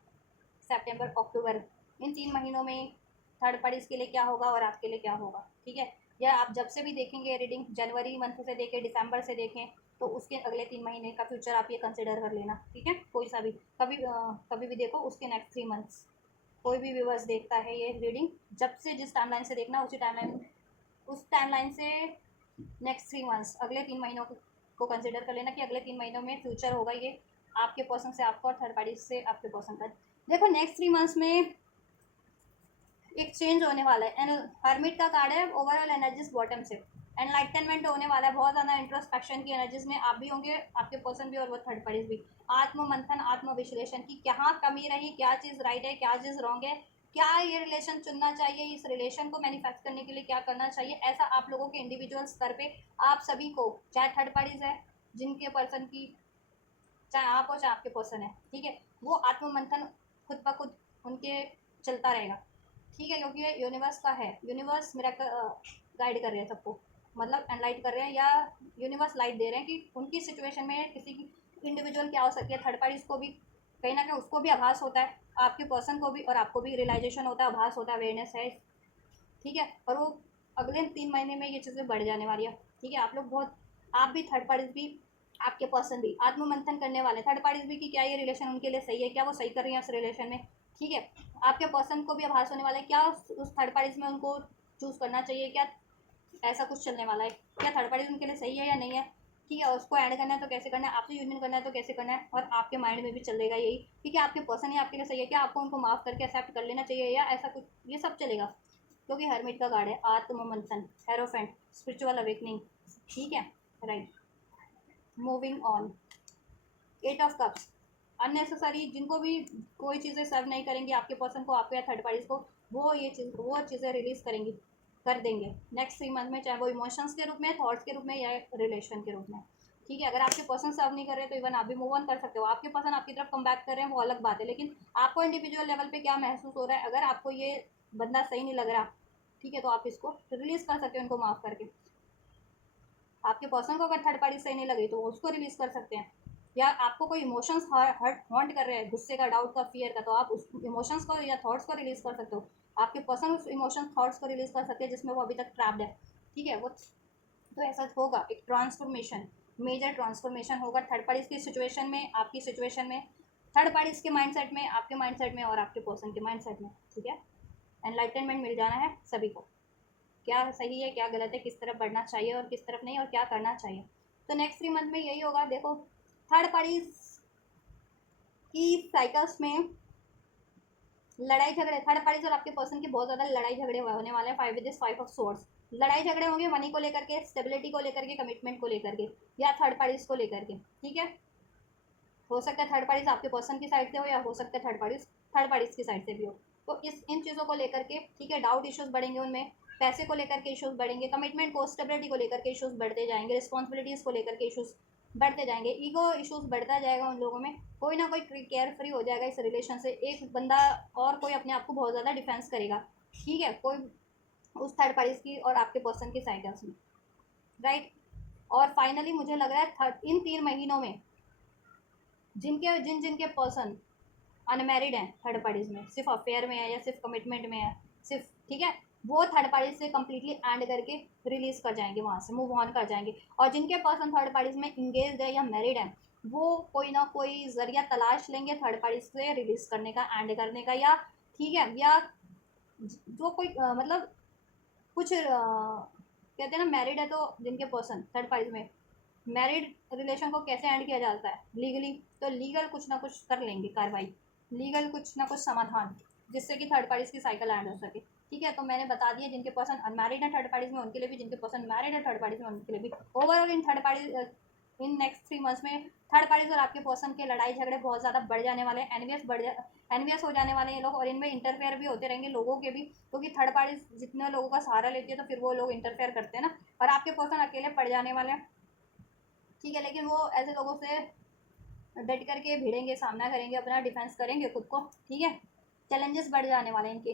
सितंबर अक्टूबर, इन 3 महीनों में थर्ड पार्टीज के लिए क्या होगा और आपके लिए क्या होगा, ठीक है। या आप जब से भी देखेंगे रीडिंग, जनवरी मंथ से देखें, दिसंबर से देखें, तो उसके अगले 3 महीने का फ्यूचर आप ये कंसिडर कर लेना, ठीक है। कोई सा भी कभी भी देखो उसके नेक्स्ट 3 मंथ्स, कोई भी व्यूअर्स देखता है ये रीडिंग, जब से जिस टाइमलाइन से देखना उस टाइमलाइन से नेक्स्ट 3 मंथ्स, अगले 3 महीनों को कंसिडर कर लेना कि अगले 3 महीनों में फ्यूचर होगा ये आपके पर्सन से आपका और थर्ड पार्टी से आपके पर्सन का। देखो नेक्स्ट 3 मंथ्स में एक चेंज होने वाला है। एंड हर्मिट का कार्ड है, ओवरऑल एनर्जीज बॉटम से एनलाइटनमेंट होने वाला है, बहुत ज़्यादा इंट्रोस्पेक्शन की एनर्जीज में आप भी होंगे, आपके पर्सन भी और वो थर्ड पार्टीज भी। आत्म मंथन, आत्म विश्लेषण की क्या कमी रही, क्या चीज़ राइट है, क्या चीज़ रॉन्ग है, क्या ये रिलेशन चुनना चाहिए, इस रिलेशन को मैनिफेस्ट करने के लिए क्या करना चाहिए, ऐसा आप लोगों के इंडिविजुअल स्तर पे आप सभी को, चाहे थर्ड पार्टीज है जिनके पर्सन की, चाहे आप हो चाहे आपके पर्सन है, ठीक है, वो आत्म मंथन खुद ब खुद उनके चलता रहेगा, ठीक है। क्योंकि ये यूनिवर्स का है, यूनिवर्स मेरा गाइड कर रहे हैं सबको, मतलब एनलाइट कर रहे हैं, या यूनिवर्स लाइट दे रहे हैं कि उनकी सिचुएशन में किसी की इंडिविजुअल क्या हो सकती है, थर्ड पार्टीज को भी कहीं ना कहीं उसको भी आभास होता है, आपके पर्सन को भी और आपको भी रियलाइजेशन होता है, आभास होता है, अवेयरनेस है, ठीक है। और वो अगले 3 महीने में ये चीज़ें बढ़ जाने वाली है, ठीक है। आप लोग बहुत, आप भी थर्ड पार्टीज भी, आपके पर्सन भी आत्ममंथन करने वाले, थर्ड पार्टीज भी कि क्या ये रिलेशन उनके लिए सही है, क्या वो सही कर रही है उस रिलेशन में, ठीक है। आपके पर्सन को भी आभास होने वाला है क्या उस थर्ड पार्टीज में उनको चूज़ करना चाहिए, क्या ऐसा कुछ चलने वाला है, क्या थर्ड पार्टीज उनके लिए सही है या नहीं है, ठीक है। उसको ऐड करना है तो कैसे करना है, आपसे यूनियन करना है तो कैसे करना है, और आपके माइंड में भी चलेगा यही, ठीक है। आपके पर्सन ही आपके लिए सही है, क्या आपको उनको माफ़ करके एक्सेप्ट कर लेना चाहिए या ऐसा कुछ, ये सब चलेगा। क्योंकि हरमिट का कार्ड है, आत्ममंथन, हेरोफेंट, स्पिरिचुअल अवेकनिंग, ठीक है, right. Moving on, 8 of cups, unnecessary जिनको भी कोई चीज़ें सर्व नहीं करेंगी आपके पर्सन को, आपको या थर्ड पार्टीज को, वो चीज़ें रिलीज़ करेंगी, कर देंगे नेक्स्ट 3 मंथ में, चाहे वो इमोशंस के रूप में, थॉट्स के रूप में, या रिलेशन के रूप में, ठीक है। अगर आपके पर्सन सर्व नहीं कर रहे तो इवन आप भी मूव ऑन कर सकते हो, आपके पर्सन आपकी तरफ कम बैक कर रहे हैं वो अलग बात है, लेकिन आपको इंडिविजुअल लेवल पे क्या महसूस हो रहा है, अगर आपको ये बंदा सही नहीं लग रहा, ठीक है, तो आप इसको रिलीज़ कर सकते हो उनको माफ़ करके। आपके पर्सन को अगर थर्ड पार्टी सही नहीं लगी तो वो उसको रिलीज़ कर सकते हैं। या आपको कोई इमोशंस हर्ट हॉन्ट कर रहे हैं, गुस्से का, डाउट का, फियर का, तो आप उस इमोशंस को या थॉट्स को रिलीज़ कर सकते हो। आपके पर्सन उस इमोशंस थॉट्स को रिलीज़ कर सकते हैं जिसमें वो अभी तक ट्रैप्ड है, ठीक है। वो तो ऐसा होगा, एक ट्रांसफॉर्मेशन, मेजर ट्रांसफॉर्मेशन होगा थर्ड पार्टीज की सिचुएशन में, आपकी सिचुएशन में, थर्ड पार्टीज के माइंडसेट में, आपके माइंडसेट में और आपके पर्सन के माइंडसेट में, ठीक है। एनलाइटनमेंट मिल जाना है सभी को, क्या सही है क्या गलत है, किस तरफ बढ़ना चाहिए और किस तरफ नहीं, और क्या करना चाहिए। तो नेक्स्ट 3 मंथ में यही होगा। देखो थर्ड पार्टीज की साइकिल्स में लड़ाई झगड़े, थर्ड पार्टीज और आपके पर्सन के बहुत ज़्यादा लड़ाई झगड़े होने वाले हैं। 5 विद दिस 5 ऑफ सोर्ड्स, लड़ाई झगड़े होंगे मनी को लेकर के, स्टेबिलिटी को लेकर के, कमिटमेंट को लेकर के, या थर्ड पार्टीज को लेकर के, ठीक है। हो सकता है थर्ड पार्टीज आपके पर्सन की साइड से हो, या हो सकता है थर्ड पार्टीज की साइड से भी हो। तो इन चीज़ों को लेकर के, ठीक है, डाउट इश्यूज बढ़ेंगे उनमें, पैसे को लेकर के इश्यूज बढ़ेंगे, कमिटमेंट को, स्टेबिलिटी को लेकर के इश्यूज बढ़ते जाएंगे, रिस्पॉन्सिबिलिटीज़ को लेकर के इश्यूज बढ़ते जाएंगे, ईगो इश्यूज बढ़ता जाएगा उन लोगों में, कोई ना कोई केयर फ्री हो जाएगा इस रिलेशन से, एक बंदा और कोई अपने आप को बहुत ज़्यादा डिफेंस करेगा, ठीक है, कोई उस थर्ड पार्टीज की और आपके पर्सन की साइकिल्स में, राइट। और फाइनली मुझे लग रहा है इन 3 महीनों में जिनके पर्सन अनमैरिड हैं थर्ड पार्टीज में, सिर्फ अफेयर में है या सिर्फ कमिटमेंट में है सिर्फ, ठीक है, वो थर्ड पार्टी से कम्प्लीटली एंड करके रिलीज कर जाएंगे, वहाँ से मूव ऑन कर जाएंगे। और जिनके पर्सन थर्ड पार्टीज में इंगेज है या मैरिड है, वो कोई ना कोई जरिया तलाश लेंगे थर्ड पार्टी से रिलीज करने का, एंड करने का, या ठीक है, या जो कोई मतलब कुछ कहते हैं ना, मैरिड है तो जिनके पर्सन थर्ड पार्टीज में, मैरिड रिलेशन को कैसे एंड किया जाता है लीगली, तो लीगल कुछ ना कुछ कर लेंगे कार्रवाई, लीगल कुछ ना कुछ समाधान, जिससे कि थर्ड पार्टीज की साइकिल एंड हो सके, ठीक है। तो मैंने बता दिया जिनके पर्सन अनमैरिड है थर्ड पार्टीज में उनके लिए भी, जिनके पर्सन मैरिड है थर्ड पार्टीज में उनके लिए भी। Overall in third parties in next 3 months में थर्ड पार्टीज और आपके पर्सन के लड़ाई झगड़े बहुत ज़्यादा बढ़ जाने वाले हैं, एनवियस हो जाने वाले हैं ये लोग, और इनमें इंटरफेयर भी होते रहेंगे लोगों के भी, क्योंकि थर्ड पार्टीज जितने लोगों का सहारा लेती है तो फिर वो लोग इंटरफेयर करते हैं ना, और आपके पर्सन अकेले पड़ जाने वाले हैं, ठीक है। लेकिन वो ऐसे लोगों से डट करके भिड़ेंगे, सामना करेंगे, अपना डिफेंस करेंगे खुद को, ठीक है। चैलेंजेस बढ़ जाने वाले हैं इनके,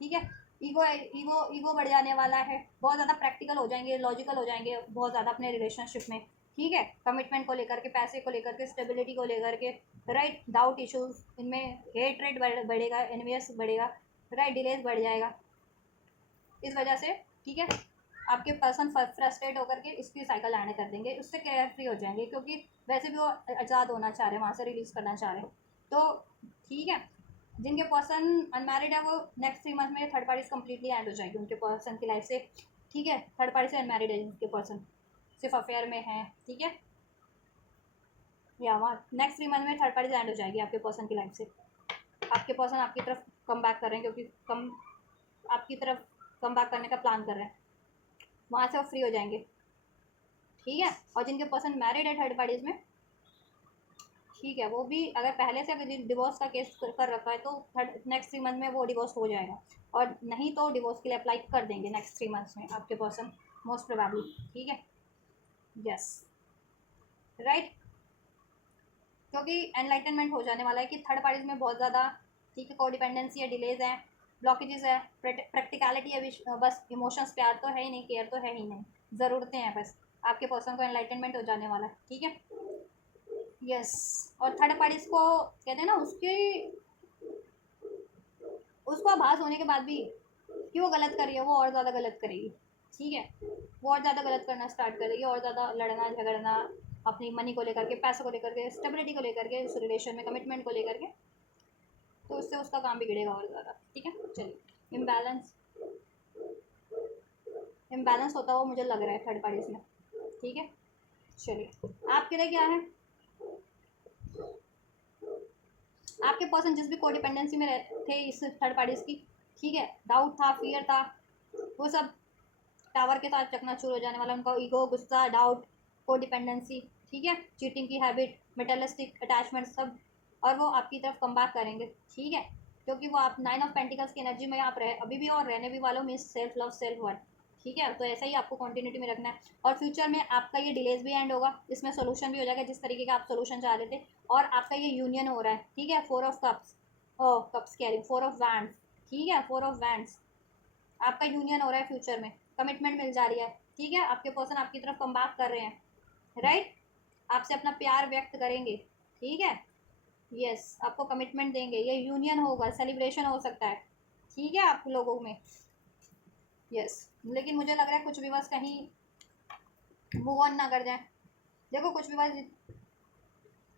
ठीक है। ईगो ईगो ईगो बढ़ जाने वाला है, बहुत ज़्यादा प्रैक्टिकल हो जाएंगे, लॉजिकल हो जाएंगे बहुत ज़्यादा अपने रिलेशनशिप में, ठीक है। कमिटमेंट को लेकर के, पैसे को लेकर के, स्टेबिलिटी को लेकर के, राइट। डाउट इश्यूज, इनमें हेट रेट बढ़ेगा, एनवीएस बढ़ेगा, राइट। डिलेज बढ़ जाएगा इस वजह से, ठीक है। आपके पर्सन फ्रस्ट्रेट होकर के इसकी साइकिल एंड कर देंगे, उससे केयर फ्री हो जाएंगे, क्योंकि वैसे भी वो आज़ाद होना चाह रहे हैं, वहाँ से रिलीज़ करना चाह रहे हैं, तो ठीक है। जिनके पर्सन अनमैरिड है वो नेक्स्ट 3 मंथ में थर्ड पार्टी कम्प्लीटली एंड हो जाएगी उनके पर्सन की लाइफ से, ठीक है। थर्ड पार्टी से अनमैरिड है जिनके पर्सन सिर्फ अफेयर में है, ठीक है। या वहाँ नेक्स्ट 3 मंथ में थर्ड पार्टी एंड हो जाएगी आपके पर्सन की लाइफ से। आपके पर्सन आपकी तरफ कम बैक कर रहे हैं, क्योंकि आपकी तरफ कम बैक करने का प्लान कर रहे हैं, वहाँ से वो फ्री हो जाएंगे, ठीक है। और जिनके पर्सन मैरिड है थर्ड पार्टीज में, ठीक है, वो भी अगर पहले से अगर डिवोर्स का केस कर रखा है तो नेक्स्ट 3 मंथ में वो डिवोर्स हो जाएगा, और नहीं तो डिवोर्स के लिए अप्लाई कर देंगे नेक्स्ट 3 मंथ्स में आपके पर्सन, मोस्ट प्रोबेबली, ठीक है। Yes, right. क्योंकि एनलाइटनमेंट हो जाने वाला है कि थर्ड पार्टीज में बहुत ज़्यादा, ठीक है, कोडिपेंडेंसी है, डिलेज है, ब्लॉकेजेस है, प्रैक्टिकलिटी है, बस इमोशंस, प्यार तो है ही नहीं, केयर तो है ही नहीं, ज़रूरतें हैं बस। आपके पर्सन को एनलाइटनमेंट हो जाने वाला है, ठीक है। यस। और थर्ड पार्टीज को कहते हैं ना, उसको आभास होने के बाद भी कि वो गलत कर रही है, वो और ज़्यादा गलत करेगी, ठीक है। वो और ज़्यादा गलत करना स्टार्ट करेगी, और ज़्यादा लड़ना झगड़ना, अपनी मनी को लेकर के, पैसों को लेकर के, स्टेबिलिटी को लेकर के, उस रिलेशन में कमिटमेंट को लेकर के, तो उससे उसका काम बिगड़ेगा और ज़्यादा, ठीक है। चलिए, इम्बैलेंस होता हुआ मुझे लग रहा है थर्ड पार्टीज में, ठीक है। चलिए, आपके लिए क्या है, आपके पर्सन जिस भी कोडिपेंडेंसी में थे इस थर्ड पार्टीज की, ठीक है, डाउट था, फियर था, वो सब टावर के साथ चकनाचूर हो जाने वाला, उनका ईगो, गुस्सा, डाउट, कोडिपेंडेंसी, ठीक है, चीटिंग की हैबिट, मेटलिस्टिक अटैचमेंट, सब, और वो आपकी तरफ कम बैक करेंगे, ठीक है। क्योंकि वो आप 9 ऑफ पेंटिकल्स की एनर्जी में आप रहे अभी भी, और रहने भी वालों means self love, self worth, ठीक है। तो ऐसा ही आपको कंटिन्यूटी में रखना है, और फ्यूचर में आपका ये डिलेज भी एंड होगा, इसमें सोल्यूशन भी हो जाएगा जिस तरीके का आप सोल्यूशन चाह रहे थे, और आपका ये यूनियन हो रहा है, ठीक है। 4 ऑफ कप्स, ओ कप्स कह रही हूँ, 4 ऑफ वैंड्स, ठीक है, 4 ऑफ वैंड्स, आपका यूनियन हो रहा है फ्यूचर में, कमिटमेंट मिल जा रही है, ठीक है। आपके पर्सन आपकी तरफ कम बैक कर रहे हैं, राइट। आपसे अपना प्यार व्यक्त करेंगे, ठीक है। यस, आपको कमिटमेंट देंगे, ये यूनियन होगा, सेलिब्रेशन हो सकता है, ठीक है, आप लोगों में। यस, लेकिन मुझे लग रहा है कुछ भी बस कहीं मूव ऑन ना कर जाए, देखो कुछ भी बस,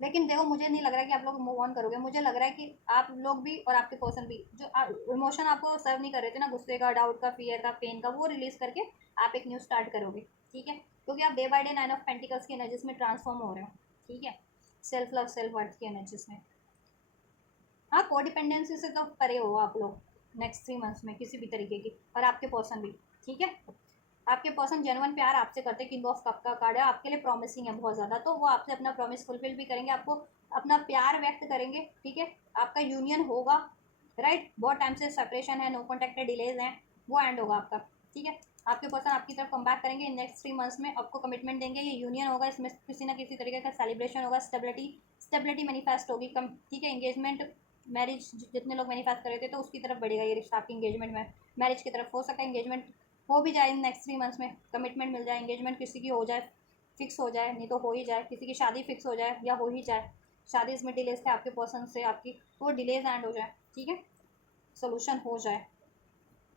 लेकिन देखो मुझे नहीं लग रहा है कि आप लोग मूव ऑन करोगे, मुझे लग रहा है कि आप लोग भी और आपके पर्सन भी, जो इमोशन आपको सर्व नहीं कर रहे थे ना, गुस्से का, डाउट का, फियर का, पेन का, वो रिलीज करके आप एक न्यू स्टार्ट करोगे, ठीक है। क्योंकि आप day by day 9 of pentacles की एनर्जीज में ट्रांसफॉर्म हो रहे हो, ठीक है, सेल्फ लव, सेल्फ वर्थ की एनर्जीज में। हाँ, कोडिपेंडेंसी से तो परे हो आप लोग नेक्स्ट 3 मंथ्स में किसी भी तरीके की, और आपके पर्सन भी, ठीक है। आपके पर्सन जेन्युइन प्यार आपसे करते, किंग ऑफ कप का कार्ड है, आपके लिए प्रॉमिसिंग है बहुत ज़्यादा, तो वो आपसे अपना प्रॉमिस फुलफिल भी करेंगे, आपको अपना प्यार व्यक्त करेंगे, ठीक है। आपका यूनियन होगा, राइट। बहुत टाइम से सेपरेशन है, नो कॉन्टैक्ट है, डिलेज हैं, वो एंड होगा आपका, ठीक है। आपके पर्सन आपकी तरफ कम बैक करेंगे नेक्स्ट 3 मंथ्स में, आपको कमिटमेंट देंगे, ये यूनियन होगा, इसमें किसी ना किसी तरीके का सेलिब्रेशन होगा, स्टेबिलिटी मैनिफेस्ट होगी, कम, ठीक है। एंगेजमेंट, मैरिज, जितने लोग मैनिफेस्ट कर रहे थे तो उसकी तरफ बढ़ेगा ये रिश्ता, आपकी एंगेजमेंट में, मैरिज की तरफ हो सकता है, एंगेजमेंट हो भी जाए नेक्स्ट 3 मंथ्स में, कमिटमेंट मिल जाए, एंगेजमेंट किसी की हो जाए, फिक्स हो जाए, नहीं तो हो ही जाए, किसी की शादी फिक्स हो जाए या हो ही जाए, शादी इसमें डिलेज थे आपके पर्सन से आपकी, तो वो डिलेज एंड हो जाए, ठीक है, सोल्यूशन हो जाए,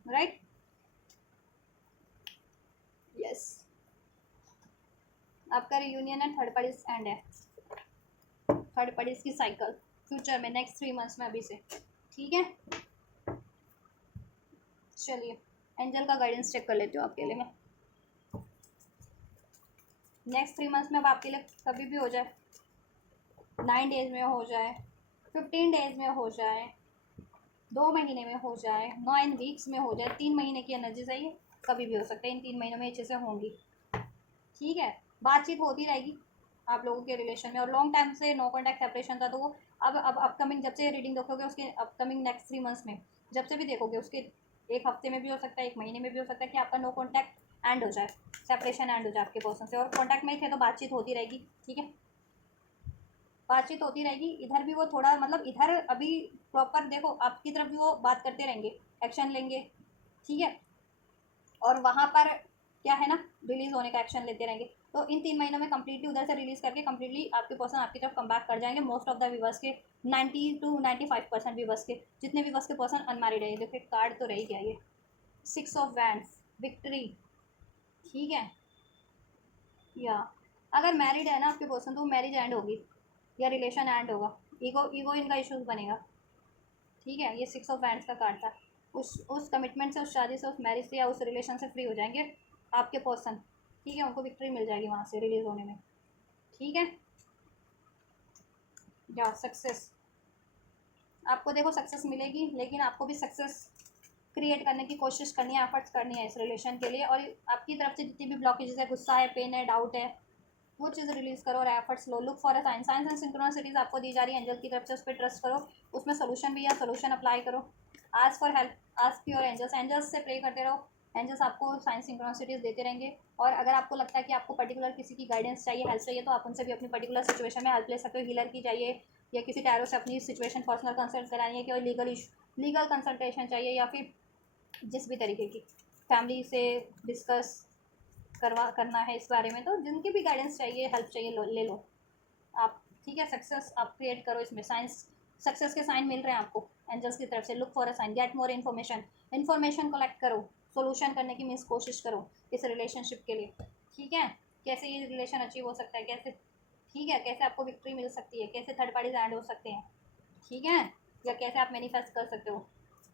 राइट। यस, आपका रियूनियन है, थर्ड पार्टीज एंड है, थर्ड पार्टीज की साइकिल फ्यूचर में नेक्स्ट 3 मंथ्स में अभी से, ठीक है। चलिए, एंजल का गाइडेंस चेक कर लेती हूँ आपके लिए मैं, नेक्स्ट 3 मंथ्स में अब आपके लिए कभी भी हो जाए, 9 डेज में हो जाए, 15 डेज में हो जाए, 2 महीने में हो जाए, 9 वीक्स में हो जाए, 3 महीने की एनर्जी चाहिए, कभी भी हो सकता है, इन 3 महीनों में ये चीज़ें होंगी, ठीक है। बातचीत होती रहेगी आप लोगों के रिलेशन में, और लॉन्ग टाइम से नो कॉन्टैक्ट सेपरेशन था, तो वो अब अपकमिंग, जब से रीडिंग देखोगे उसके अपकमिंग नेक्स्ट 3 मंथ्स में, जब से भी देखोगे उसके 1 हफ्ते में भी हो सकता है, 1 महीने में भी हो सकता है कि आपका नो कॉन्टैक्ट एंड हो जाए, सेपरेशन एंड हो जाए आपके पर्सन से, और कॉन्टैक्ट में ही थे तो बातचीत होती रहेगी, ठीक है। बातचीत होती रहेगी, इधर भी वो थोड़ा मतलब इधर अभी प्रॉपर देखो आपकी तरफ भी वो बात करते रहेंगे, एक्शन लेंगे, ठीक है, और वहाँ पर क्या है ना, रिलीज होने का एक्शन लेते रहेंगे। तो इन 3 महीनों में कंप्लीटली उधर से रिलीज करके कंप्लीटली आपके पर्सन आपकी तरफ कम बैक कर जाएंगे। मोस्ट ऑफ द व्यूवर्स के 90 to 95% व्यूवर्स के, जितने व्यूवर्स के पर्सन अनमैरिड है, देखिए कार्ड तो रह गया ये 6 ऑफ वैंड्स, विक्ट्री, ठीक है। या अगर मैरिड है ना आपके पर्सन तो मैरिज एंड होगी या रिलेशन एंड होगा, ईगो ईगो इनका इशूज़ बनेगा, ठीक है। ये 6 ऑफ वैंड्स का कार्ड था। उस कमिटमेंट से, उस शादी से, उस मैरिज से या उस रिलेशन से फ्री हो जाएंगे आपके पर्सन, ठीक है। उनको विक्ट्री मिल जाएगी वहाँ से रिलीज होने में, ठीक है। या सक्सेस, आपको देखो सक्सेस मिलेगी, लेकिन आपको भी सक्सेस क्रिएट करने की कोशिश करनी है, एफर्ट्स करनी है इस रिलेशन के लिए। और आपकी तरफ से जितनी भी ब्लॉकेजेस है, गुस्सा है, पेन है, डाउट है, वो चीज़ रिलीज करो और एफर्ट्स लो। Look for a sign, signs and synchronicities आपको दी जा रही है एंजल की तरफ से, उस पर ट्रस्ट करो, उसमें सोल्यूशन भी है, सोल्यूशन अप्लाई करो। Ask for help, ask your angels, angels से प्रे करते रहो, एंजल्स आपको साइंस सिंक्रोनिसिटीज देते रहेंगे। और अगर आपको लगता है कि आपको पर्टिकुलर किसी की गाइडेंस चाहिए, हेल्प चाहिए, तो आप उनसे भी अपनी पर्टिकुलर सिचुएशन में हेल्प ले सकते हो। हीलर की चाहिए या किसी टैरो से अपनी सिचुएशन पर्सनल कंसल्ट करानी है, कि लीगल कंसल्टेशन चाहिए, या फिर जिस भी तरीके की फैमिली से डिस्कस करना है इस बारे में, तो जिनकी भी गाइडेंस चाहिए, हेल्प चाहिए, ले लो आप, ठीक है। सक्सेस आप क्रिएट करो, इसमें साइंस सक्सेस के साइन मिल रहे हैं आपको एंजल्स की तरफ से। Look for a sign, get more information collect करो, सोल्यूशन करने की मीन्स कोशिश करो इस रिलेशनशिप के लिए, ठीक है। कैसे ये रिलेशन अचीव हो सकता है, कैसे, ठीक है, कैसे आपको विक्ट्री मिल सकती है, कैसे थर्ड पार्टीज ऐड हो सकते हैं, ठीक है, या कैसे आप मैनिफेस्ट कर सकते हो।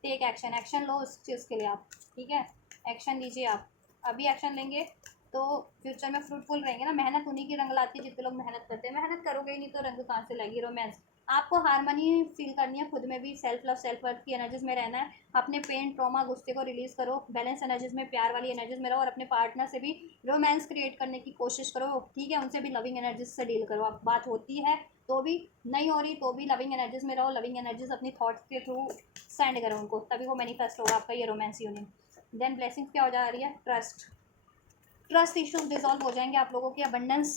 टेक एक्शन, एक्शन लो उस चीज़ के लिए आप, ठीक है। एक्शन लीजिए आप, अभी एक्शन लेंगे तो फ्यूचर में फ्रूटफुल रहेंगे ना। मेहनत उन्हीं की रंग लाती है जितने लोग मेहनत करते हैं, मेहनत करोगे ही नहीं तो रंग कहाँ से लगेगी। रोमांस, आपको हारमोनी फील करनी है खुद में भी, सेल्फ लव सेल्फ वर्थ की एनर्जीज में रहना है। अपने पेन, ट्रॉमा, गुस्से को रिलीज करो, बैलेंस एनर्जीज में, प्यार वाली एनर्जीज में रहो, और अपने पार्टनर से भी रोमांस क्रिएट करने की कोशिश करो, ठीक है। उनसे भी लविंग एनर्जीज से डील करो। आप बात होती है तो भी, नहीं हो रही तो भी लविंग एनर्जीज में रहो, लविंग एनर्जीज अपनी थॉट्स के थ्रू सेंड करो उनको, तभी वो मैनिफेस्ट होगा आपका ये रोमांस यूनियन। देन ब्लेसिंग्स क्या हो जा रही है, ट्रस्ट इश्यूज डिजॉल्व हो जाएंगे आप लोगों की। Abundance,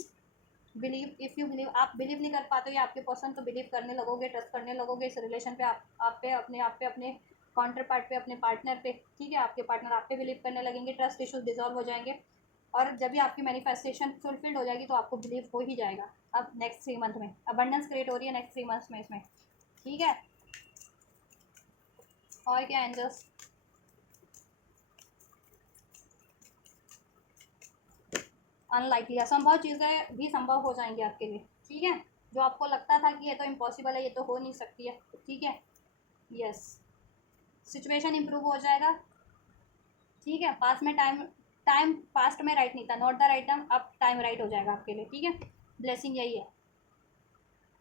believe, if you believe, आप बिलीव नहीं कर पाते हो या आपके पर्सन तो बिलीव करने लगोगे, ट्रस्ट करने लगोगे इस रिलेशन पे, आप पे, अपने काउंटर पार्ट पे, अपने पार्टनर पे, ठीक है। आपके पार्टनर आप पे बिलीव करने लगेंगे, ट्रस्ट इश्यूज डिजॉल्व हो जाएंगे। और जब भी आपकी मैनिफेस्टेशन फुलफिल्ड हो जाएगी तो आपको बिलीव हो ही जाएगा। अब नेक्स्ट 3 मंथ में अबंडेंस क्रिएट हो रही है, नेक्स्ट 3 मंथ्स में इसमें, ठीक है। और क्या एंजल्स, अनलाइकली, असंभव चीज़ें भी संभव हो जाएंगी आपके लिए, ठीक है। जो आपको लगता था कि ये तो इम्पॉसिबल है, ये तो हो नहीं सकती है, ठीक है। यस, सिचुएशन इम्प्रूव हो जाएगा, ठीक है। पास में टाइम टाइम पास्ट में राइट नहीं था, नॉट द राइट टाइम, अब टाइम राइट हो जाएगा आपके लिए, ठीक है। ब्लेसिंग यही है,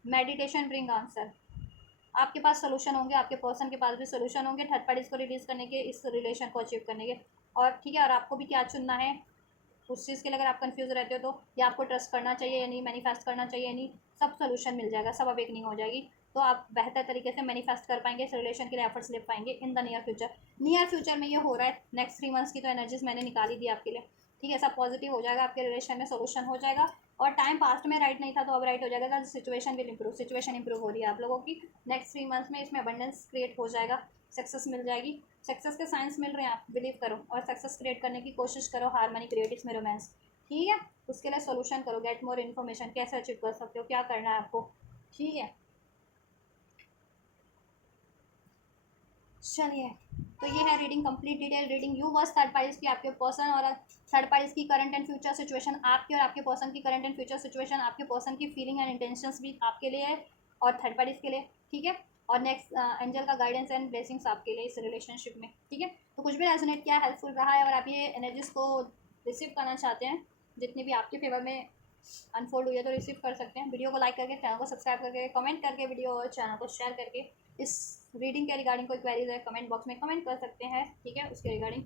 मेडिटेशन ब्रिंग आंसर, आपके पास सोल्यूशन होंगे, आपके पर्सन के पास भी सोल्यूशन होंगे थर्ड पार्टीज को रिलीज करने के, इस रिलेशन को अचीव करने के। और ठीक है, और आपको भी क्या चुनना है उस चीज़ के लिए अगर आप कंफ्यूज रहते हो तो, या आपको ट्रस्ट करना चाहिए या नहीं, मैनिफेस्ट करना चाहिए या नहीं, सब सोल्यूशन मिल जाएगा, सब अवेकनिंग हो जाएगी। तो आप बेहतर तरीके से मैनिफेस्ट कर पाएंगे, इस रिलेशन के लिए एफर्ट्स ले पाएंगे इन द नियर फ्यूचर में ये हो रहा है। नेक्स्ट 3 मंथ्स की तो एनर्जीज मैंने निकाली दी आपके लिए, ठीक है। सब पॉजिटिव हो जाएगा, आपके रिलेशन में सोल्यूशन हो जाएगा। और टाइम पास्ट में राइट नहीं था तो अब राइट हो जाएगा, situation will improve, situation improve हो रही है आप लोगों की नेक्स्ट 3 मंथ्स में। इसमें अबंडेंस क्रिएट हो जाएगा, सक्सेस मिल जाएगी, सक्सेस के साइंस मिल रहे हैं, आप बिलीव करो और सक्सेस क्रिएट करने की कोशिश करो, हारमनी क्रिएट इसमें रोमांस, ठीक है। उसके लिए सोल्यूशन करो, गेट मोर इन्फॉर्मेशन, कैसे अचीव कर सकते हो, क्या करना है आपको, ठीक है। चलिए, तो ये है reading, complete detail reading you versus third parties की, आपके पर्सन और थर्ड पार्टीज की करंट एंड फ्यूचर सिचुएशन, आपके और आपके पर्सन की करंट एंड फ्यूचर सिचुएशन, आपके पर्सन की फीलिंग एंड इंटेंशंस भी आपके लिए है और थर्ड पार्टीज के लिए, ठीक है। और नेक्स्ट एंजल का गाइडेंस एंड ब्लेसिंग्स आपके लिए इस रिलेशनशिप में, ठीक है। तो कुछ भी रेजोनेट किया, हेल्पफुल रहा है, और आप ये एनर्जीज को रिसीव करना चाहते हैं, जितनी भी आपके फेवर में अनफोल्ड हुई है तो रिसीव कर सकते हैं। वीडियो को लाइक करके, चैनल को सब्सक्राइब करके, कमेंट करके, वीडियो और चैनल को शेयर करके, इस रीडिंग के रिगार्डिंग कोई क्वेरीज है कमेंट बॉक्स में कमेंट कर सकते हैं, ठीक है, उसके रिगार्डिंग।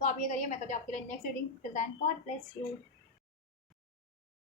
तो आप ये करिए, मैं करती हूँ आपके लिए next reading. Till then, God bless you.